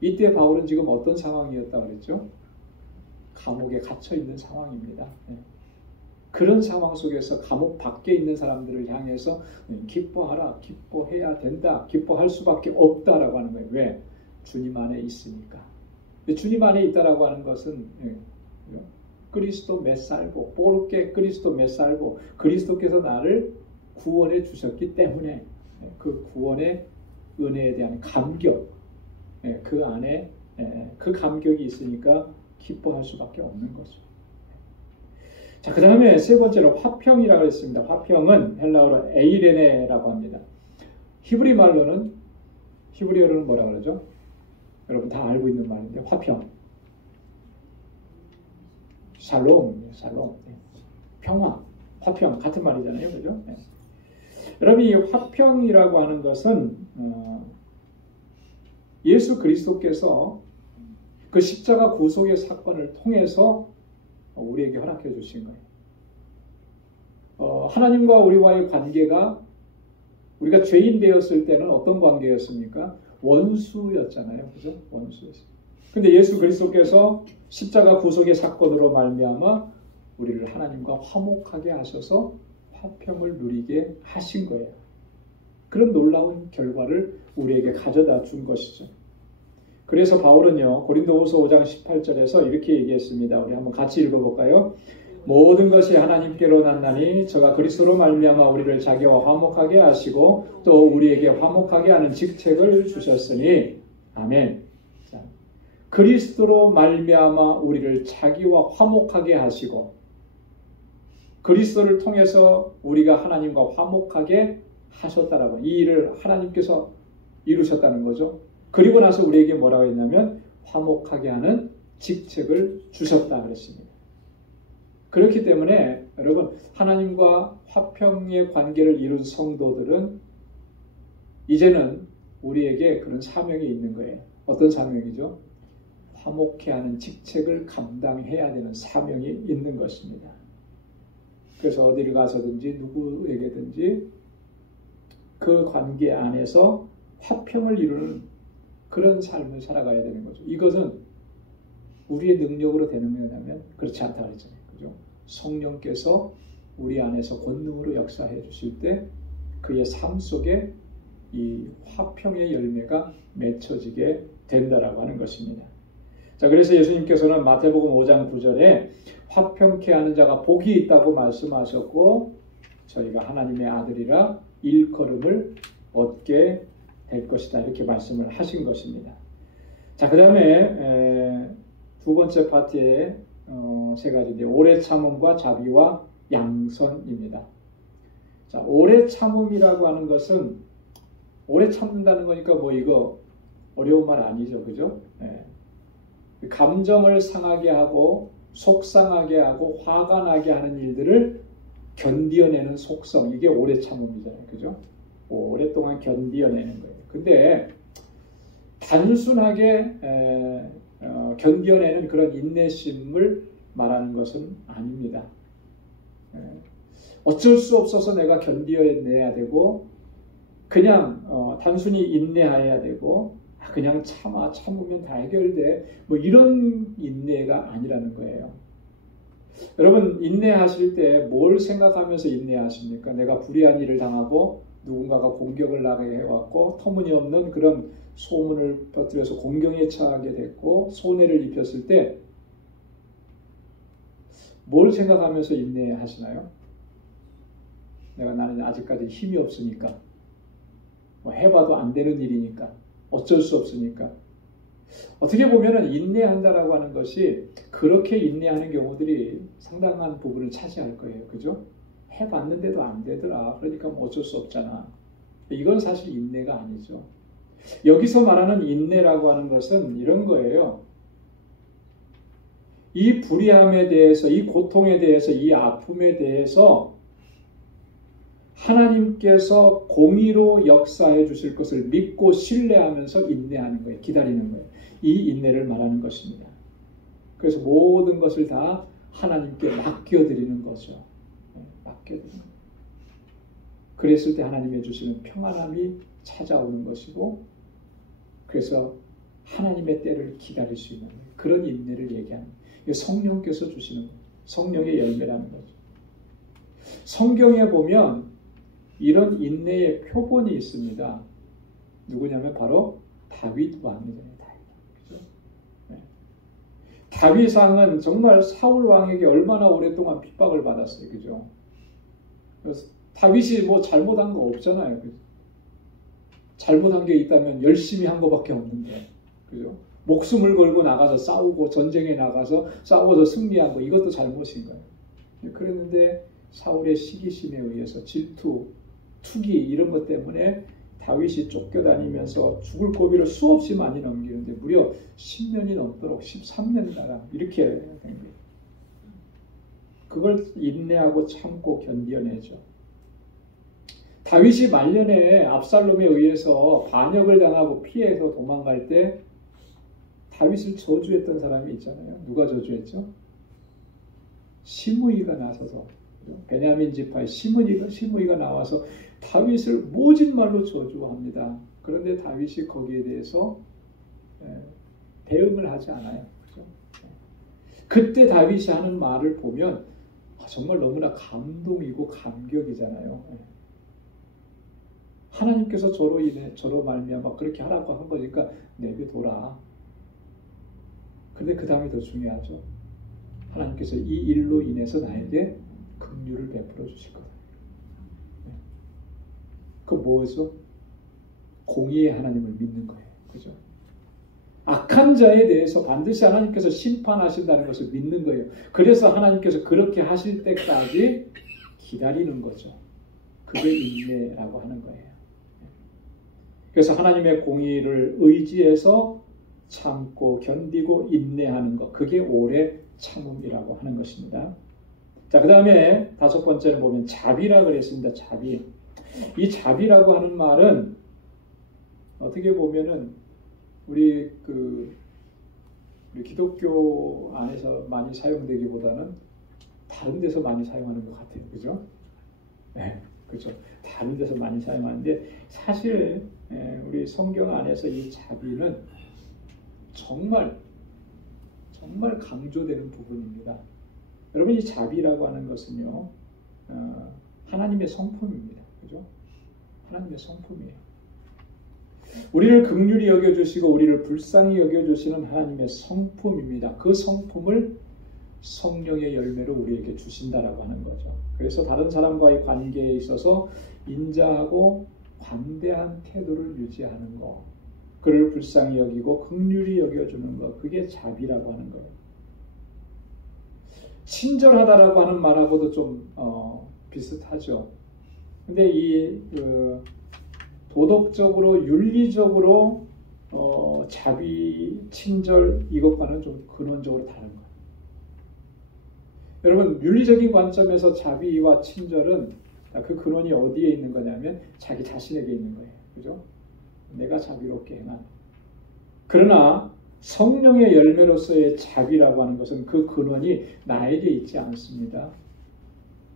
이때 바울은 지금 어떤 상황이었다고 그랬죠? 감옥에 갇혀 있는 상황입니다. 그런 상황 속에서 감옥 밖에 있는 사람들을 향해서 기뻐하라, 기뻐해야 된다, 기뻐할 수밖에 없다라고 하는 거예요. 왜? 주님 안에 있으니까. 주님 안에 있다라고 하는 것은 그리스도 메살보, 뽀르게 그리스도 메살보, 그리스도께서 나를 구원해 주셨기 때문에 그 구원의 은혜에 대한 감격, 그 안에 그 감격이 있으니까 기뻐할 수밖에 없는 거죠. 자, 그 다음에 세 번째로 화평이라고 했습니다. 화평은 헬라어로 에이레네라고 합니다. 히브리어로는 뭐라고 그러죠? 여러분 다 알고 있는 말인데 화평. 샬롬, 평화, 화평 같은 말이잖아요, 그죠? 네. 여러분 이 화평이라고 하는 것은 예수 그리스도께서 그 십자가 구속의 사건을 통해서 우리에게 허락해 주신 거예요. 하나님과 우리와의 관계가 우리가 죄인 되었을 때는 어떤 관계였습니까? 원수였잖아요, 그죠? 원수였어요. 근데 예수 그리스도께서 십자가 구속의 사건으로 말미암아 우리를 하나님과 화목하게 하셔서 화평을 누리게 하신 거예요. 그런 놀라운 결과를 우리에게 가져다 준 것이죠. 그래서 바울은요, 고린도후서 5장 18절에서 이렇게 얘기했습니다. 우리 한번 같이 읽어볼까요? 모든 것이 하나님께로 났나니 저가 그리스도로 말미암아 우리를 자기와 화목하게 하시고 또 우리에게 화목하게 하는 직책을 주셨으니 아멘. 자, 그리스도로 말미암아 우리를 자기와 화목하게 하시고 그리스도를 통해서 우리가 하나님과 화목하게 하셨다라고 이 일을 하나님께서 이루셨다는 거죠. 그리고 나서 우리에게 뭐라고 했냐면 화목하게 하는 직책을 주셨다 그랬습니다. 그렇기 때문에 여러분 하나님과 화평의 관계를 이룬 성도들은 이제는 우리에게 그런 사명이 있는 거예요. 어떤 사명이죠? 화목해 하는 직책을 감당해야 되는 사명이 있는 것입니다. 그래서 어디를 가서든지 누구에게든지 그 관계 안에서 화평을 이루는 그런 삶을 살아가야 되는 거죠. 이것은 우리의 능력으로 되는 거냐면 그렇지 않다 그랬잖아요. 그죠? 성령께서 우리 안에서 권능으로 역사해 주실 때 그의 삶 속에 이 화평의 열매가 맺혀지게 된다라고 하는 것입니다. 자, 그래서 예수님께서는 마태복음 5장 9절에 화평케 하는 자가 복이 있다고 말씀하셨고 저희가 하나님의 아들이라 일컬음을 얻게 될 것이다 이렇게 말씀을 하신 것입니다. 자, 그 다음에 두 번째 파트에 세 가지인데 오래 참음과 자비와 양선입니다. 자, 오래 참음이라고 하는 것은 오래 참는다는 거니까 뭐 이거 어려운 말 아니죠, 그죠? 감정을 상하게 하고 속상하게 하고 화가 나게 하는 일들을 견디어내는 속성, 이게 오래 참음이잖아요, 그죠? 오랫동안 견디어내는 거예요. 근데 단순하게 견디어내는 그런 인내심을 말하는 것은 아닙니다. 어쩔 수 없어서 내가 견디어내야 되고 그냥 단순히 인내해야 되고 그냥 참으면 다 해결돼 뭐 이런 인내가 아니라는 거예요. 여러분 인내하실 때 뭘 생각하면서 인내하십니까? 내가 불의한 일을 당하고 누군가가 공격을 나게 해왔고 터무니없는 그런 소문을 퍼뜨려서 공경에 처하게 됐고 손해를 입혔을 때 뭘 생각하면서 인내하시나요? 나는 아직까지 힘이 없으니까 뭐 해봐도 안 되는 일이니까 어쩔 수 없으니까. 어떻게 보면은 인내한다라고 하는 것이 그렇게 인내하는 경우들이 상당한 부분을 차지할 거예요. 그죠? 해봤는데도 안 되더라. 그러니까 뭐 어쩔 수 없잖아. 이건 사실 인내가 아니죠. 여기서 말하는 인내라고 하는 것은 이런 거예요. 이 불의함에 대해서, 이 고통에 대해서, 이 아픔에 대해서 하나님께서 공의로 역사해 주실 것을 믿고 신뢰하면서 인내하는 거예요. 기다리는 거예요. 이 인내를 말하는 것입니다. 그래서 모든 것을 다 하나님께 맡겨드리는 거죠. 맡겨드리는 거예요. 그랬을 때 하나님이 주시는 평안함이 찾아오는 것이고, 그래서 하나님의 때를 기다릴 수 있는 거예요. 그런 인내를 얘기하는 거예요. 성령께서 주시는 거예요. 성령의 열매라는 거죠. 성경에 보면 이런 인내의 표본이 있습니다. 누구냐면 바로 다윗 왕이잖아요. 그죠? 네. 다윗 왕은 정말 사울 왕에게 얼마나 오랫동안 핍박을 받았어요. 그죠? 그래서 다윗이 뭐 잘못한 거 없잖아요. 그죠? 잘못한 게 있다면 열심히 한 거밖에 없는데. 그죠? 목숨을 걸고 나가서 싸우고 전쟁에 나가서 싸워서 승리한 거, 이것도 잘못인 거예요. 그랬는데 사울의 시기심에 의해서 질투, 투기 이런 것 때문에 다윗이 쫓겨다니면서 죽을 고비를 수없이 많이 넘기는데 무려 10년이 넘도록 13년가량 이렇게 된 거예요. 그걸 인내하고 참고 견뎌내죠. 다윗이 말년에 압살롬에 의해서 반역을 당하고 피해서 도망갈 때 다윗을 저주했던 사람이 있잖아요. 누가 저주했죠? 시므이가 나서서, 베냐민 지파의 시므이가 나와서 다윗을 모진 말로 저주합니다. 그런데 다윗이 거기에 대해서 대응을 하지 않아요. 그죠? 그때 다윗이 하는 말을 보면 정말 너무나 감동이고 감격이잖아요. 하나님께서 저로 말미암아 그렇게 하라고 한 거니까 내버려둬라. 근데 그 다음이 더 중요하죠. 하나님께서 이 일로 인해서 나에게 긍휼을 베풀어 주실 거다. 그 뭐죠? 공의의 하나님을 믿는 거예요. 그죠? 악한 자에 대해서 반드시 하나님께서 심판하신다는 것을 믿는 거예요. 그래서 하나님께서 그렇게 하실 때까지 기다리는 거죠. 그게 인내라고 하는 거예요. 그래서 하나님의 공의를 의지해서 참고 견디고 인내하는 것, 그게 오래 참음이라고 하는 것입니다. 자, 그 다음에 다섯 번째는 보면 자비라 그랬습니다. 자비. 이 자비라고 하는 말은 어떻게 보면은 우리 기독교 안에서 많이 사용되기보다는 다른 데서 많이 사용하는 것 같아요. 그죠? 네, 그렇죠. 다른 데서 많이 사용하는데 사실 우리 성경 안에서 이 자비는 정말 강조되는 부분입니다. 여러분, 이 자비라고 하는 것은요, 하나님의 성품입니다. 그죠? 하나님의 성품이에요. 우리를 긍휼히 여겨주시고 우리를 불쌍히 여겨주시는 하나님의 성품입니다. 그 성품을 성령의 열매로 우리에게 주신다라고 하는 거죠. 그래서 다른 사람과의 관계에 있어서 인자하고 관대한 태도를 유지하는 것, 그를 불쌍히 여기고 긍휼히 여겨주는 것, 그게 자비라고 하는 거예요. 친절하다라고 하는 말하고도 좀 비슷하죠. 근데 이 도덕적으로 윤리적으로 자비, 친절 이것과는 좀 근원적으로 다른 거예요. 여러분, 윤리적인 관점에서 자비와 친절은 그 근원이 어디에 있는 거냐면 자기 자신에게 있는 거예요. 그죠? 내가 자비롭게 행한. 그러나 성령의 열매로서의 자비라고 하는 것은 그 근원이 나에게 있지 않습니다.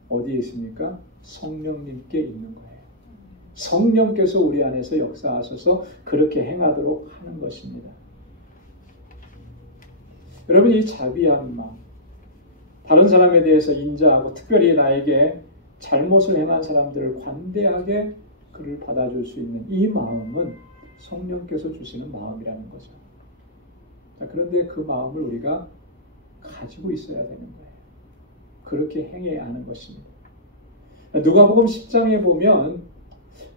어디에 있습니까? 성령님께 있는 거예요. 성령께서 우리 안에서 역사하셔서 그렇게 행하도록 하는 것입니다. 여러분, 이 자비한 마음, 다른 사람에 대해서 인자하고 특별히 나에게 잘못을 행한 사람들을 관대하게 그를 받아줄 수 있는 이 마음은 성령께서 주시는 마음이라는 거죠. 자, 그런데 그 마음을 우리가 가지고 있어야 되는 거예요. 그렇게 행해야 하는 것입니다. 누가복음 10장에 보면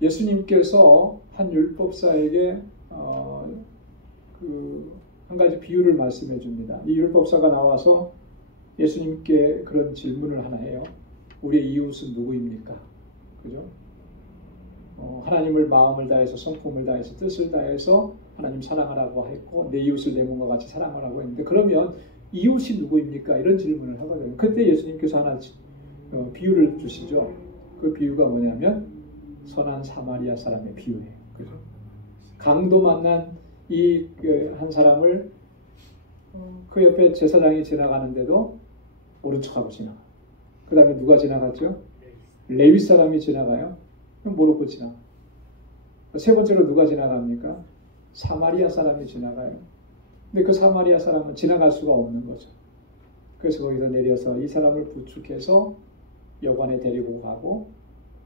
예수님께서 한 율법사에게 한 가지 비유를 말씀해 줍니다. 이 율법사가 나와서 예수님께 그런 질문을 하나 해요. 우리의 이웃은 누구입니까? 그죠? 하나님을 마음을 다해서 성품을 다해서 뜻을 다해서 하나님 사랑하라고 했고 내 이웃을 내 몸과 같이 사랑하라고 했는데 그러면 이웃이 누구입니까? 이런 질문을 하거든요. 그때 예수님께서 하나 비유를 주시죠. 그 비유가 뭐냐면 선한 사마리아 사람의 비유예요. 그죠? 강도 만난 이 한 사람을 그 옆에 제사장이 지나가는데도 모른 척하고 지나가. 그 다음에 누가 지나갔죠? 레위 사람이 지나가요. 모르고 지나가. 세 번째로 누가 지나갑니까? 사마리아 사람이 지나가요. 근데 그 사마리아 사람은 지나갈 수가 없는 거죠. 그래서 거기서 내려서 이 사람을 부축해서 여관에 데리고 가고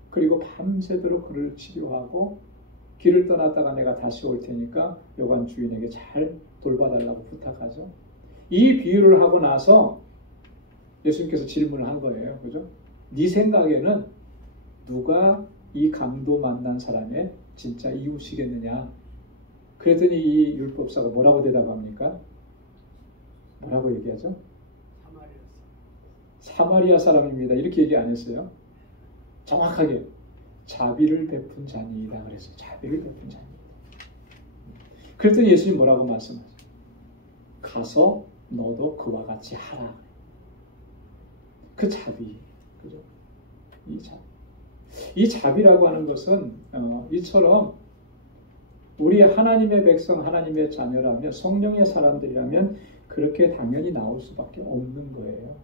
그리고 밤새도록 그를 치료하고 길을 떠났다가 내가 다시 올 테니까 여관 주인에게 잘 돌봐달라고 부탁하죠. 이 비유를 하고 나서 예수님께서 질문을 한 거예요. 그죠? 네 생각에는 누가 이 강도 만난 사람의 진짜 이웃이겠느냐? 그랬더니 이 율법사가 뭐라고 대답합니까? 뭐라고 얘기하죠? 사마리아 사람입니다. 이렇게 얘기 안 했어요. 정확하게 자비를 베푼 자니이다 그랬어요. 자비를 베푼 자니. 그랬더니 예수님 뭐라고 말씀하세요? 가서 너도 그와 같이 하라. 그 자비, 그죠? 이 자비라고 하는 것은 이처럼 우리 하나님의 백성, 하나님의 자녀라면 성령의 사람들이라면 그렇게 당연히 나올 수밖에 없는 거예요.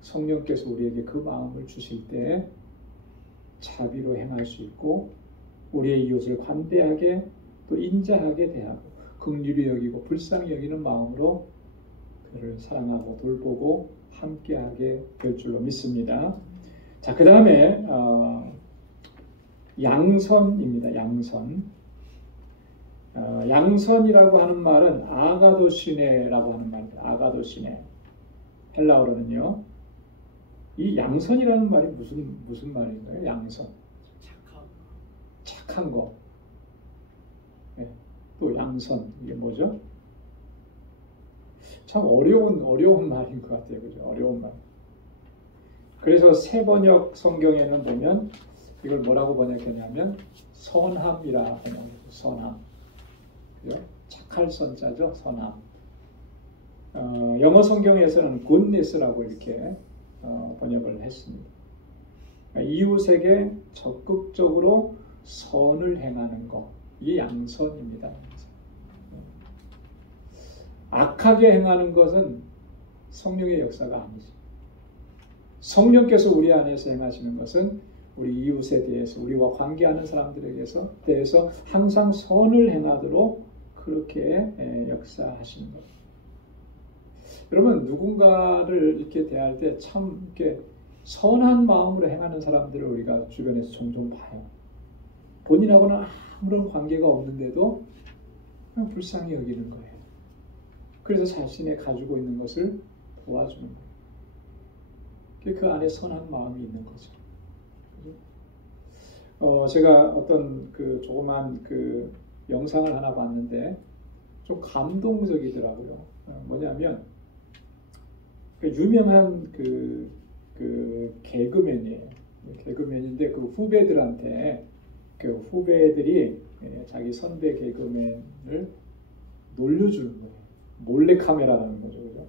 성령께서 우리에게 그 마음을 주실 때 자비로 행할 수 있고 우리의 이웃을 관대하게 또 인자하게 대하고 긍휼히 여기고 불쌍히 여기는 마음으로 그를 사랑하고 돌보고 함께하게 될 줄로 믿습니다. 자, 그 다음에 양선입니다. 양선. 양선이라고 하는 말은 아가도시네라고 하는 말입니다. 아가도시네. 헬라어로는요. 이 양선이라는 말이 무슨 말인가요? 양선. 착한 거. 네. 또 양선. 이게 뭐죠? 참 어려운 말인 것 같아요. 그죠? 어려운 말. 그래서 새번역 성경에는 보면 이걸 뭐라고 번역했냐면 선함이라 번역해요. 선함. 그죠? 착할 선자죠. 선함. 영어 성경에서는 goodness라고 이렇게 번역을 했습니다. 이웃에게 적극적으로 선을 행하는 것, 이게 양선입니다. 악하게 행하는 것은 성령의 역사가 아니죠. 성령께서 우리 안에서 행하시는 것은 우리 이웃에 대해서, 우리와 관계하는 사람들에 대해서 항상 선을 행하도록 그렇게 역사하시는 것. 여러분, 누군가를 이렇게 대할 때 참 이렇게 선한 마음으로 행하는 사람들을 우리가 주변에서 종종 봐요. 본인하고는 아무런 관계가 없는데도 그냥 불쌍히 여기는 거예요. 그래서 자신의 가지고 있는 것을 도와주는 거예요. 그 안에 선한 마음이 있는 거죠. 제가 어떤 그 조그만 그 영상을 하나 봤는데 좀 감동적이더라고요. 뭐냐면 유명한 그 개그맨이에요. 개그맨인데 그 후배들한테 그 후배들이 자기 선배 개그맨을 놀려주는 거예요. 몰래카메라라는 거죠. 그죠?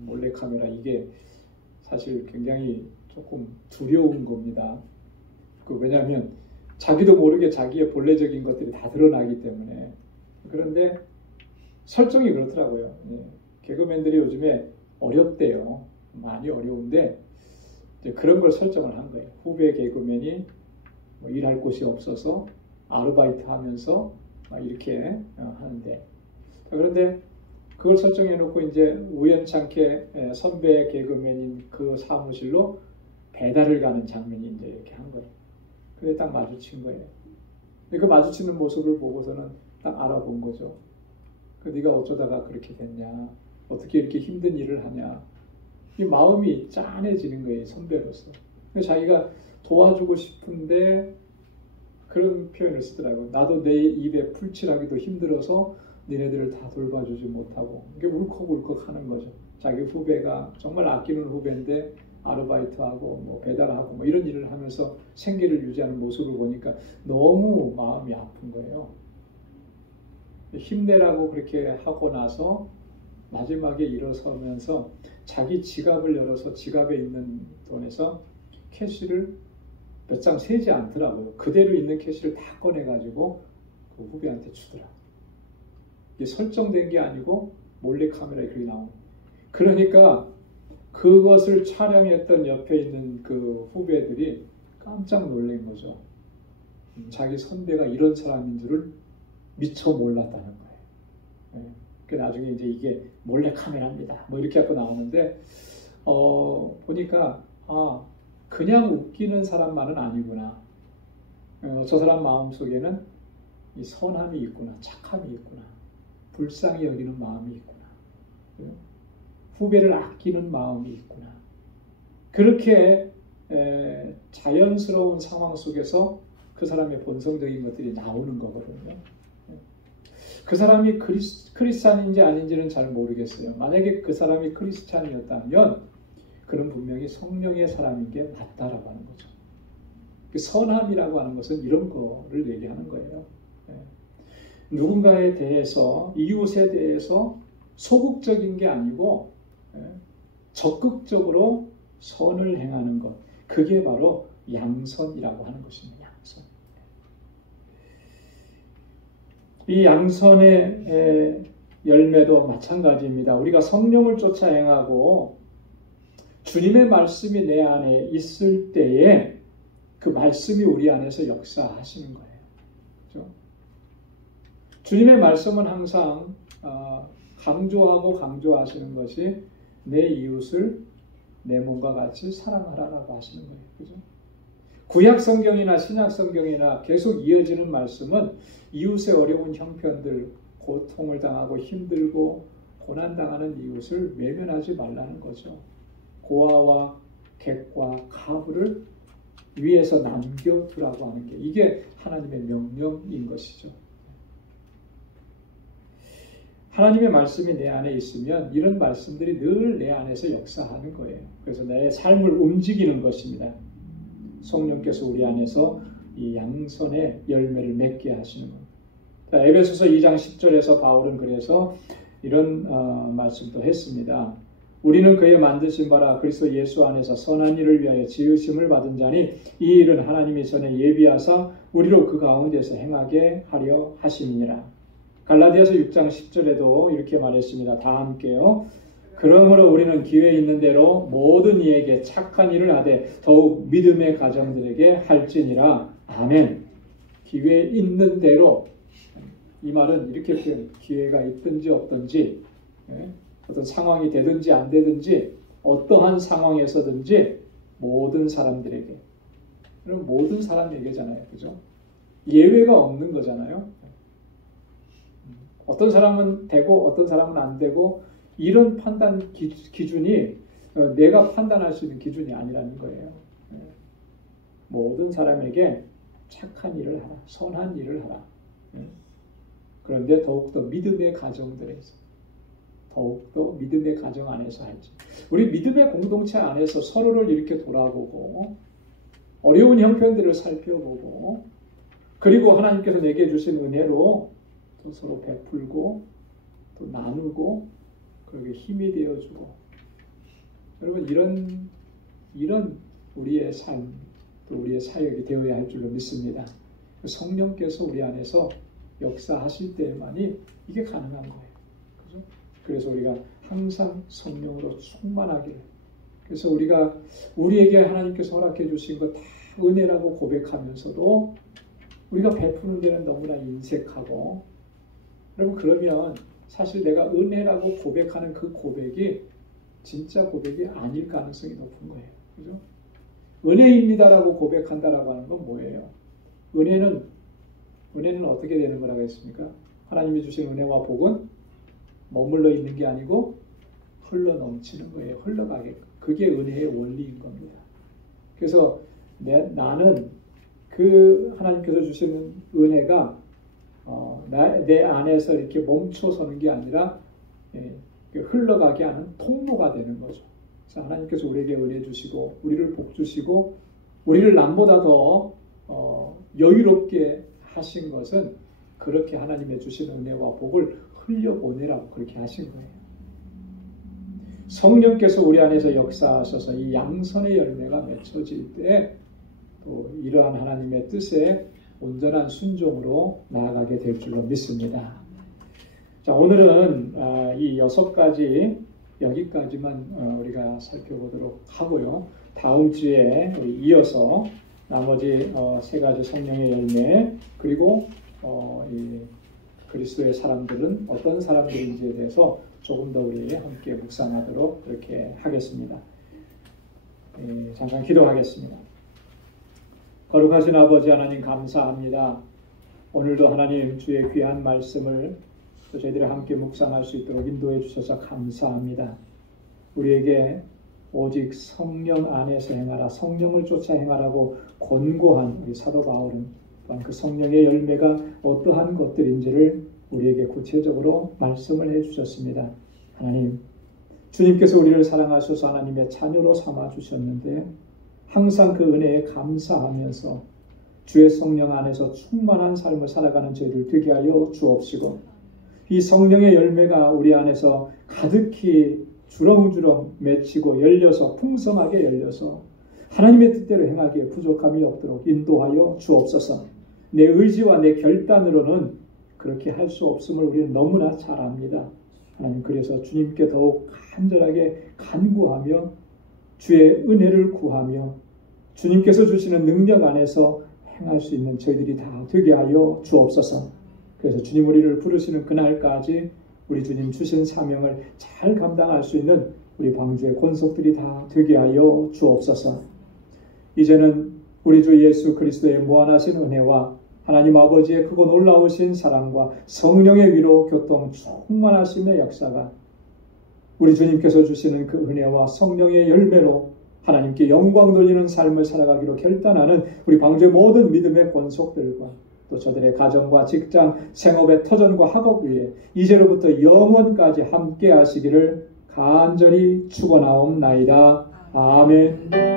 몰래카메라, 이게 사실 굉장히 조금 두려운 겁니다. 왜냐하면 자기도 모르게 자기의 본래적인 것들이 다 드러나기 때문에. 그런데 설정이 그렇더라고요. 개그맨들이 요즘에 어렵대요. 많이 어려운데 이제 그런 걸 설정을 한 거예요. 후배 개그맨이 뭐 일할 곳이 없어서 아르바이트 하면서 이렇게 하는데, 그런데 그걸 설정해 놓고 이제 우연찮게 선배 개그맨인 그 사무실로 배달을 가는 장면이 이제 이렇게 한 거예요. 근데 딱 마주친 거예요. 그 마주치는 모습을 보고서는 딱 알아본 거죠. 네가 어쩌다가 그렇게 됐냐? 어떻게 이렇게 힘든 일을 하냐? 이 마음이 짠해지는 거예요, 선배로서. 자기가 도와주고 싶은데 그런 표현을 쓰더라고요. 나도 내 입에 풀칠하기도 힘들어서 니네들을 다 돌봐주지 못하고 이게 울컥울컥 하는 거죠. 자기 후배가 정말 아끼는 후배인데 아르바이트하고 뭐 배달하고 뭐 이런 일을 하면서 생계를 유지하는 모습을 보니까 너무 마음이 아픈 거예요. 힘내라고 그렇게 하고 나서 마지막에 일어서면서 자기 지갑을 열어서 지갑에 있는 돈에서 캐시를 몇 장 세지 않더라고요. 그대로 있는 캐시를 다 꺼내가지고 그 후배한테 주더라고요. 이게 설정된 게 아니고 몰래 카메라에 그렇게 나오는. 그러니까 그것을 촬영했던 옆에 있는 그 후배들이 깜짝 놀란 거죠. 자기 선배가 이런 사람인 줄을 미처 몰랐다는 거예요. 그 나중에 이제 이게 몰래 카메라입니다. 뭐 이렇게 하고 나오는데 보니까 그냥 웃기는 사람만은 아니구나. 저 사람 마음속에는 이 선함이 있구나, 착함이 있구나, 불쌍히 여기는 마음이 있구나, 후배를 아끼는 마음이 있구나. 그렇게 자연스러운 상황 속에서 그 사람의 본성적인 것들이 나오는 거거든요. 그 사람이 크리스찬인지 아닌지는 잘 모르겠어요. 만약에 그 사람이 크리스찬이었다면 그는 분명히 성령의 사람인 게 맞다라고 하는 거죠. 그 선함이라고 하는 것은 이런 거를 얘기하는 거예요. 누군가에 대해서, 이웃에 대해서 소극적인 게 아니고 적극적으로 선을 행하는 것. 그게 바로 양선이라고 하는 것입니다. 양선. 이 양선의 열매도 마찬가지입니다. 우리가 성령을 쫓아 행하고 주님의 말씀이 내 안에 있을 때에 그 말씀이 우리 안에서 역사하시는 거예요. 그렇죠? 주님의 말씀은 항상 강조하고 강조하시는 것이 내 이웃을 내 몸과 같이 사랑하라라고 하시는 거예요. 그죠? 구약 성경이나 신약 성경이나 계속 이어지는 말씀은 이웃의 어려운 형편들, 고통을 당하고 힘들고 고난당하는 이웃을 외면하지 말라는 거죠. 고아와 객과 가부를 위에서 남겨두라고 하는 게 이게 하나님의 명령인 것이죠. 하나님의 말씀이 내 안에 있으면 이런 말씀들이 늘 내 안에서 역사하는 거예요. 그래서 내 삶을 움직이는 것입니다. 성령께서 우리 안에서 이 양선의 열매를 맺게 하시는 겁니다. 에베소서 2장 10절에서 바울은 그래서 이런 말씀도 했습니다. 우리는 그의 만드신 바라 그리스도 예수 안에서 선한 일을 위하여 지으심을 받은 자니 이 일은 하나님이 전에 예비하사 우리로 그 가운데서 행하게 하려 하심이니라. 갈라디아서 6장 10절에도 이렇게 말했습니다. 다 함께요. 그러므로 우리는 기회 있는 대로 모든 이에게 착한 일을 하되 더욱 믿음의 가정들에게 할지니라. 아멘. 기회 있는 대로, 이 말은 이렇게 표현, 기회가 있든지 없든지, 어떤 상황이 되든지 안 되든지, 어떠한 상황에서든지 모든 사람들에게, 그럼 모든 사람에게잖아요. 그죠? 예외가 없는 거잖아요. 어떤 사람은 되고 어떤 사람은 안 되고, 이런 판단 기준이 내가 판단할 수 있는 기준이 아니라는 거예요. 모든 사람에게 착한 일을 하라, 선한 일을 하라. 그런데 더욱더 믿음의 가정들에서, 더욱더 믿음의 가정 안에서 할지. 우리 믿음의 공동체 안에서 서로를 이렇게 돌아보고 어려운 형편들을 살펴보고, 그리고 하나님께서 내게 주신 은혜로 또 서로 베풀고 또 나누고 그렇게 힘이 되어주고, 여러분 이런 우리의 삶, 또 우리의 사역이 되어야 할 줄로 믿습니다. 성령께서 우리 안에서 역사하실 때만이 이게 가능한 거예요. 그죠? 그래서 우리가 항상 성령으로 충만하게, 그래서 우리에게 하나님께서 허락해 주신 것 다 은혜라고 고백하면서도 우리가 베푸는 데는 너무나 인색하고, 여러분 그러면 사실 내가 은혜라고 고백하는 그 고백이 진짜 고백이 아닐 가능성이 높은 거예요. 그죠? 은혜입니다라고 고백한다라고 하는 건 뭐예요? 은혜는 어떻게 되는 거라고 했습니까? 하나님이 주신 은혜와 복은 머물러 있는 게 아니고 흘러 넘치는 거예요. 흘러가게. 그게 은혜의 원리인 겁니다. 그래서 나는 그 하나님께서 주시는 은혜가 내 안에서 이렇게 멈춰서는 게 아니라 흘러가게 하는 통로가 되는 거죠. 그래서 하나님께서 우리에게 은혜 주시고 우리를 복 주시고 우리를 남보다 더 여유롭게 하신 것은 그렇게 하나님의 주신 은혜와 복을 흘려보내라고 그렇게 하신 거예요. 성령께서 우리 안에서 역사하셔서 이 양선의 열매가 맺혀질 때 또 이러한 하나님의 뜻에 온전한 순종으로 나아가게 될 줄로 믿습니다. 자, 오늘은 이 6가지 여기까지만 우리가 살펴보도록 하고요. 다음 주에 이어서 나머지 3가지 성령의 열매 그리고 이 그리스도의 사람들은 어떤 사람들인지에 대해서 조금 더 우리 함께 묵상하도록 그렇게 하겠습니다. 잠깐 기도하겠습니다. 거룩하신 아버지 하나님 감사합니다. 오늘도 하나님 주의 귀한 말씀을 또 저희들이 함께 묵상할 수 있도록 인도해 주셔서 감사합니다. 우리에게 오직 성령 안에서 행하라, 성령을 쫓아 행하라고 권고한 우리 사도 바울은 또한 그 성령의 열매가 어떠한 것들인지를 우리에게 구체적으로 말씀을 해주셨습니다. 하나님, 주님께서 우리를 사랑하셔서 하나님의 자녀로 삼아주셨는데 항상 그 은혜에 감사하면서 주의 성령 안에서 충만한 삶을 살아가는 저희를 되게 하여 주옵시고 이 성령의 열매가 우리 안에서 가득히 주렁주렁 맺히고 열려서 풍성하게 열려서 하나님의 뜻대로 행하기에 부족함이 없도록 인도하여 주옵소서. 내 의지와 내 결단으로는 그렇게 할 수 없음을 우리는 너무나 잘 압니다. 하나님, 그래서 주님께 더욱 간절하게 간구하며 주의 은혜를 구하며 주님께서 주시는 능력 안에서 행할 수 있는 저희들이 다 되게 하여 주옵소서. 그래서 주님 우리를 부르시는 그날까지 우리 주님 주신 사명을 잘 감당할 수 있는 우리 방주의 권속들이 다 되게 하여 주옵소서. 이제는 우리 주 예수 그리스도의 무한하신 은혜와 하나님 아버지의 크고 놀라우신 사랑과 성령의 위로 교통 충만하심의 역사가 우리 주님께서 주시는 그 은혜와 성령의 열매로 하나님께 영광 돌리는 삶을 살아가기로 결단하는 우리 방주의 모든 믿음의 권속들과 또 저들의 가정과 직장, 생업의 터전과 학업 위에 이제로부터 영원까지 함께 하시기를 간절히 축원하옵나이다. 아멘.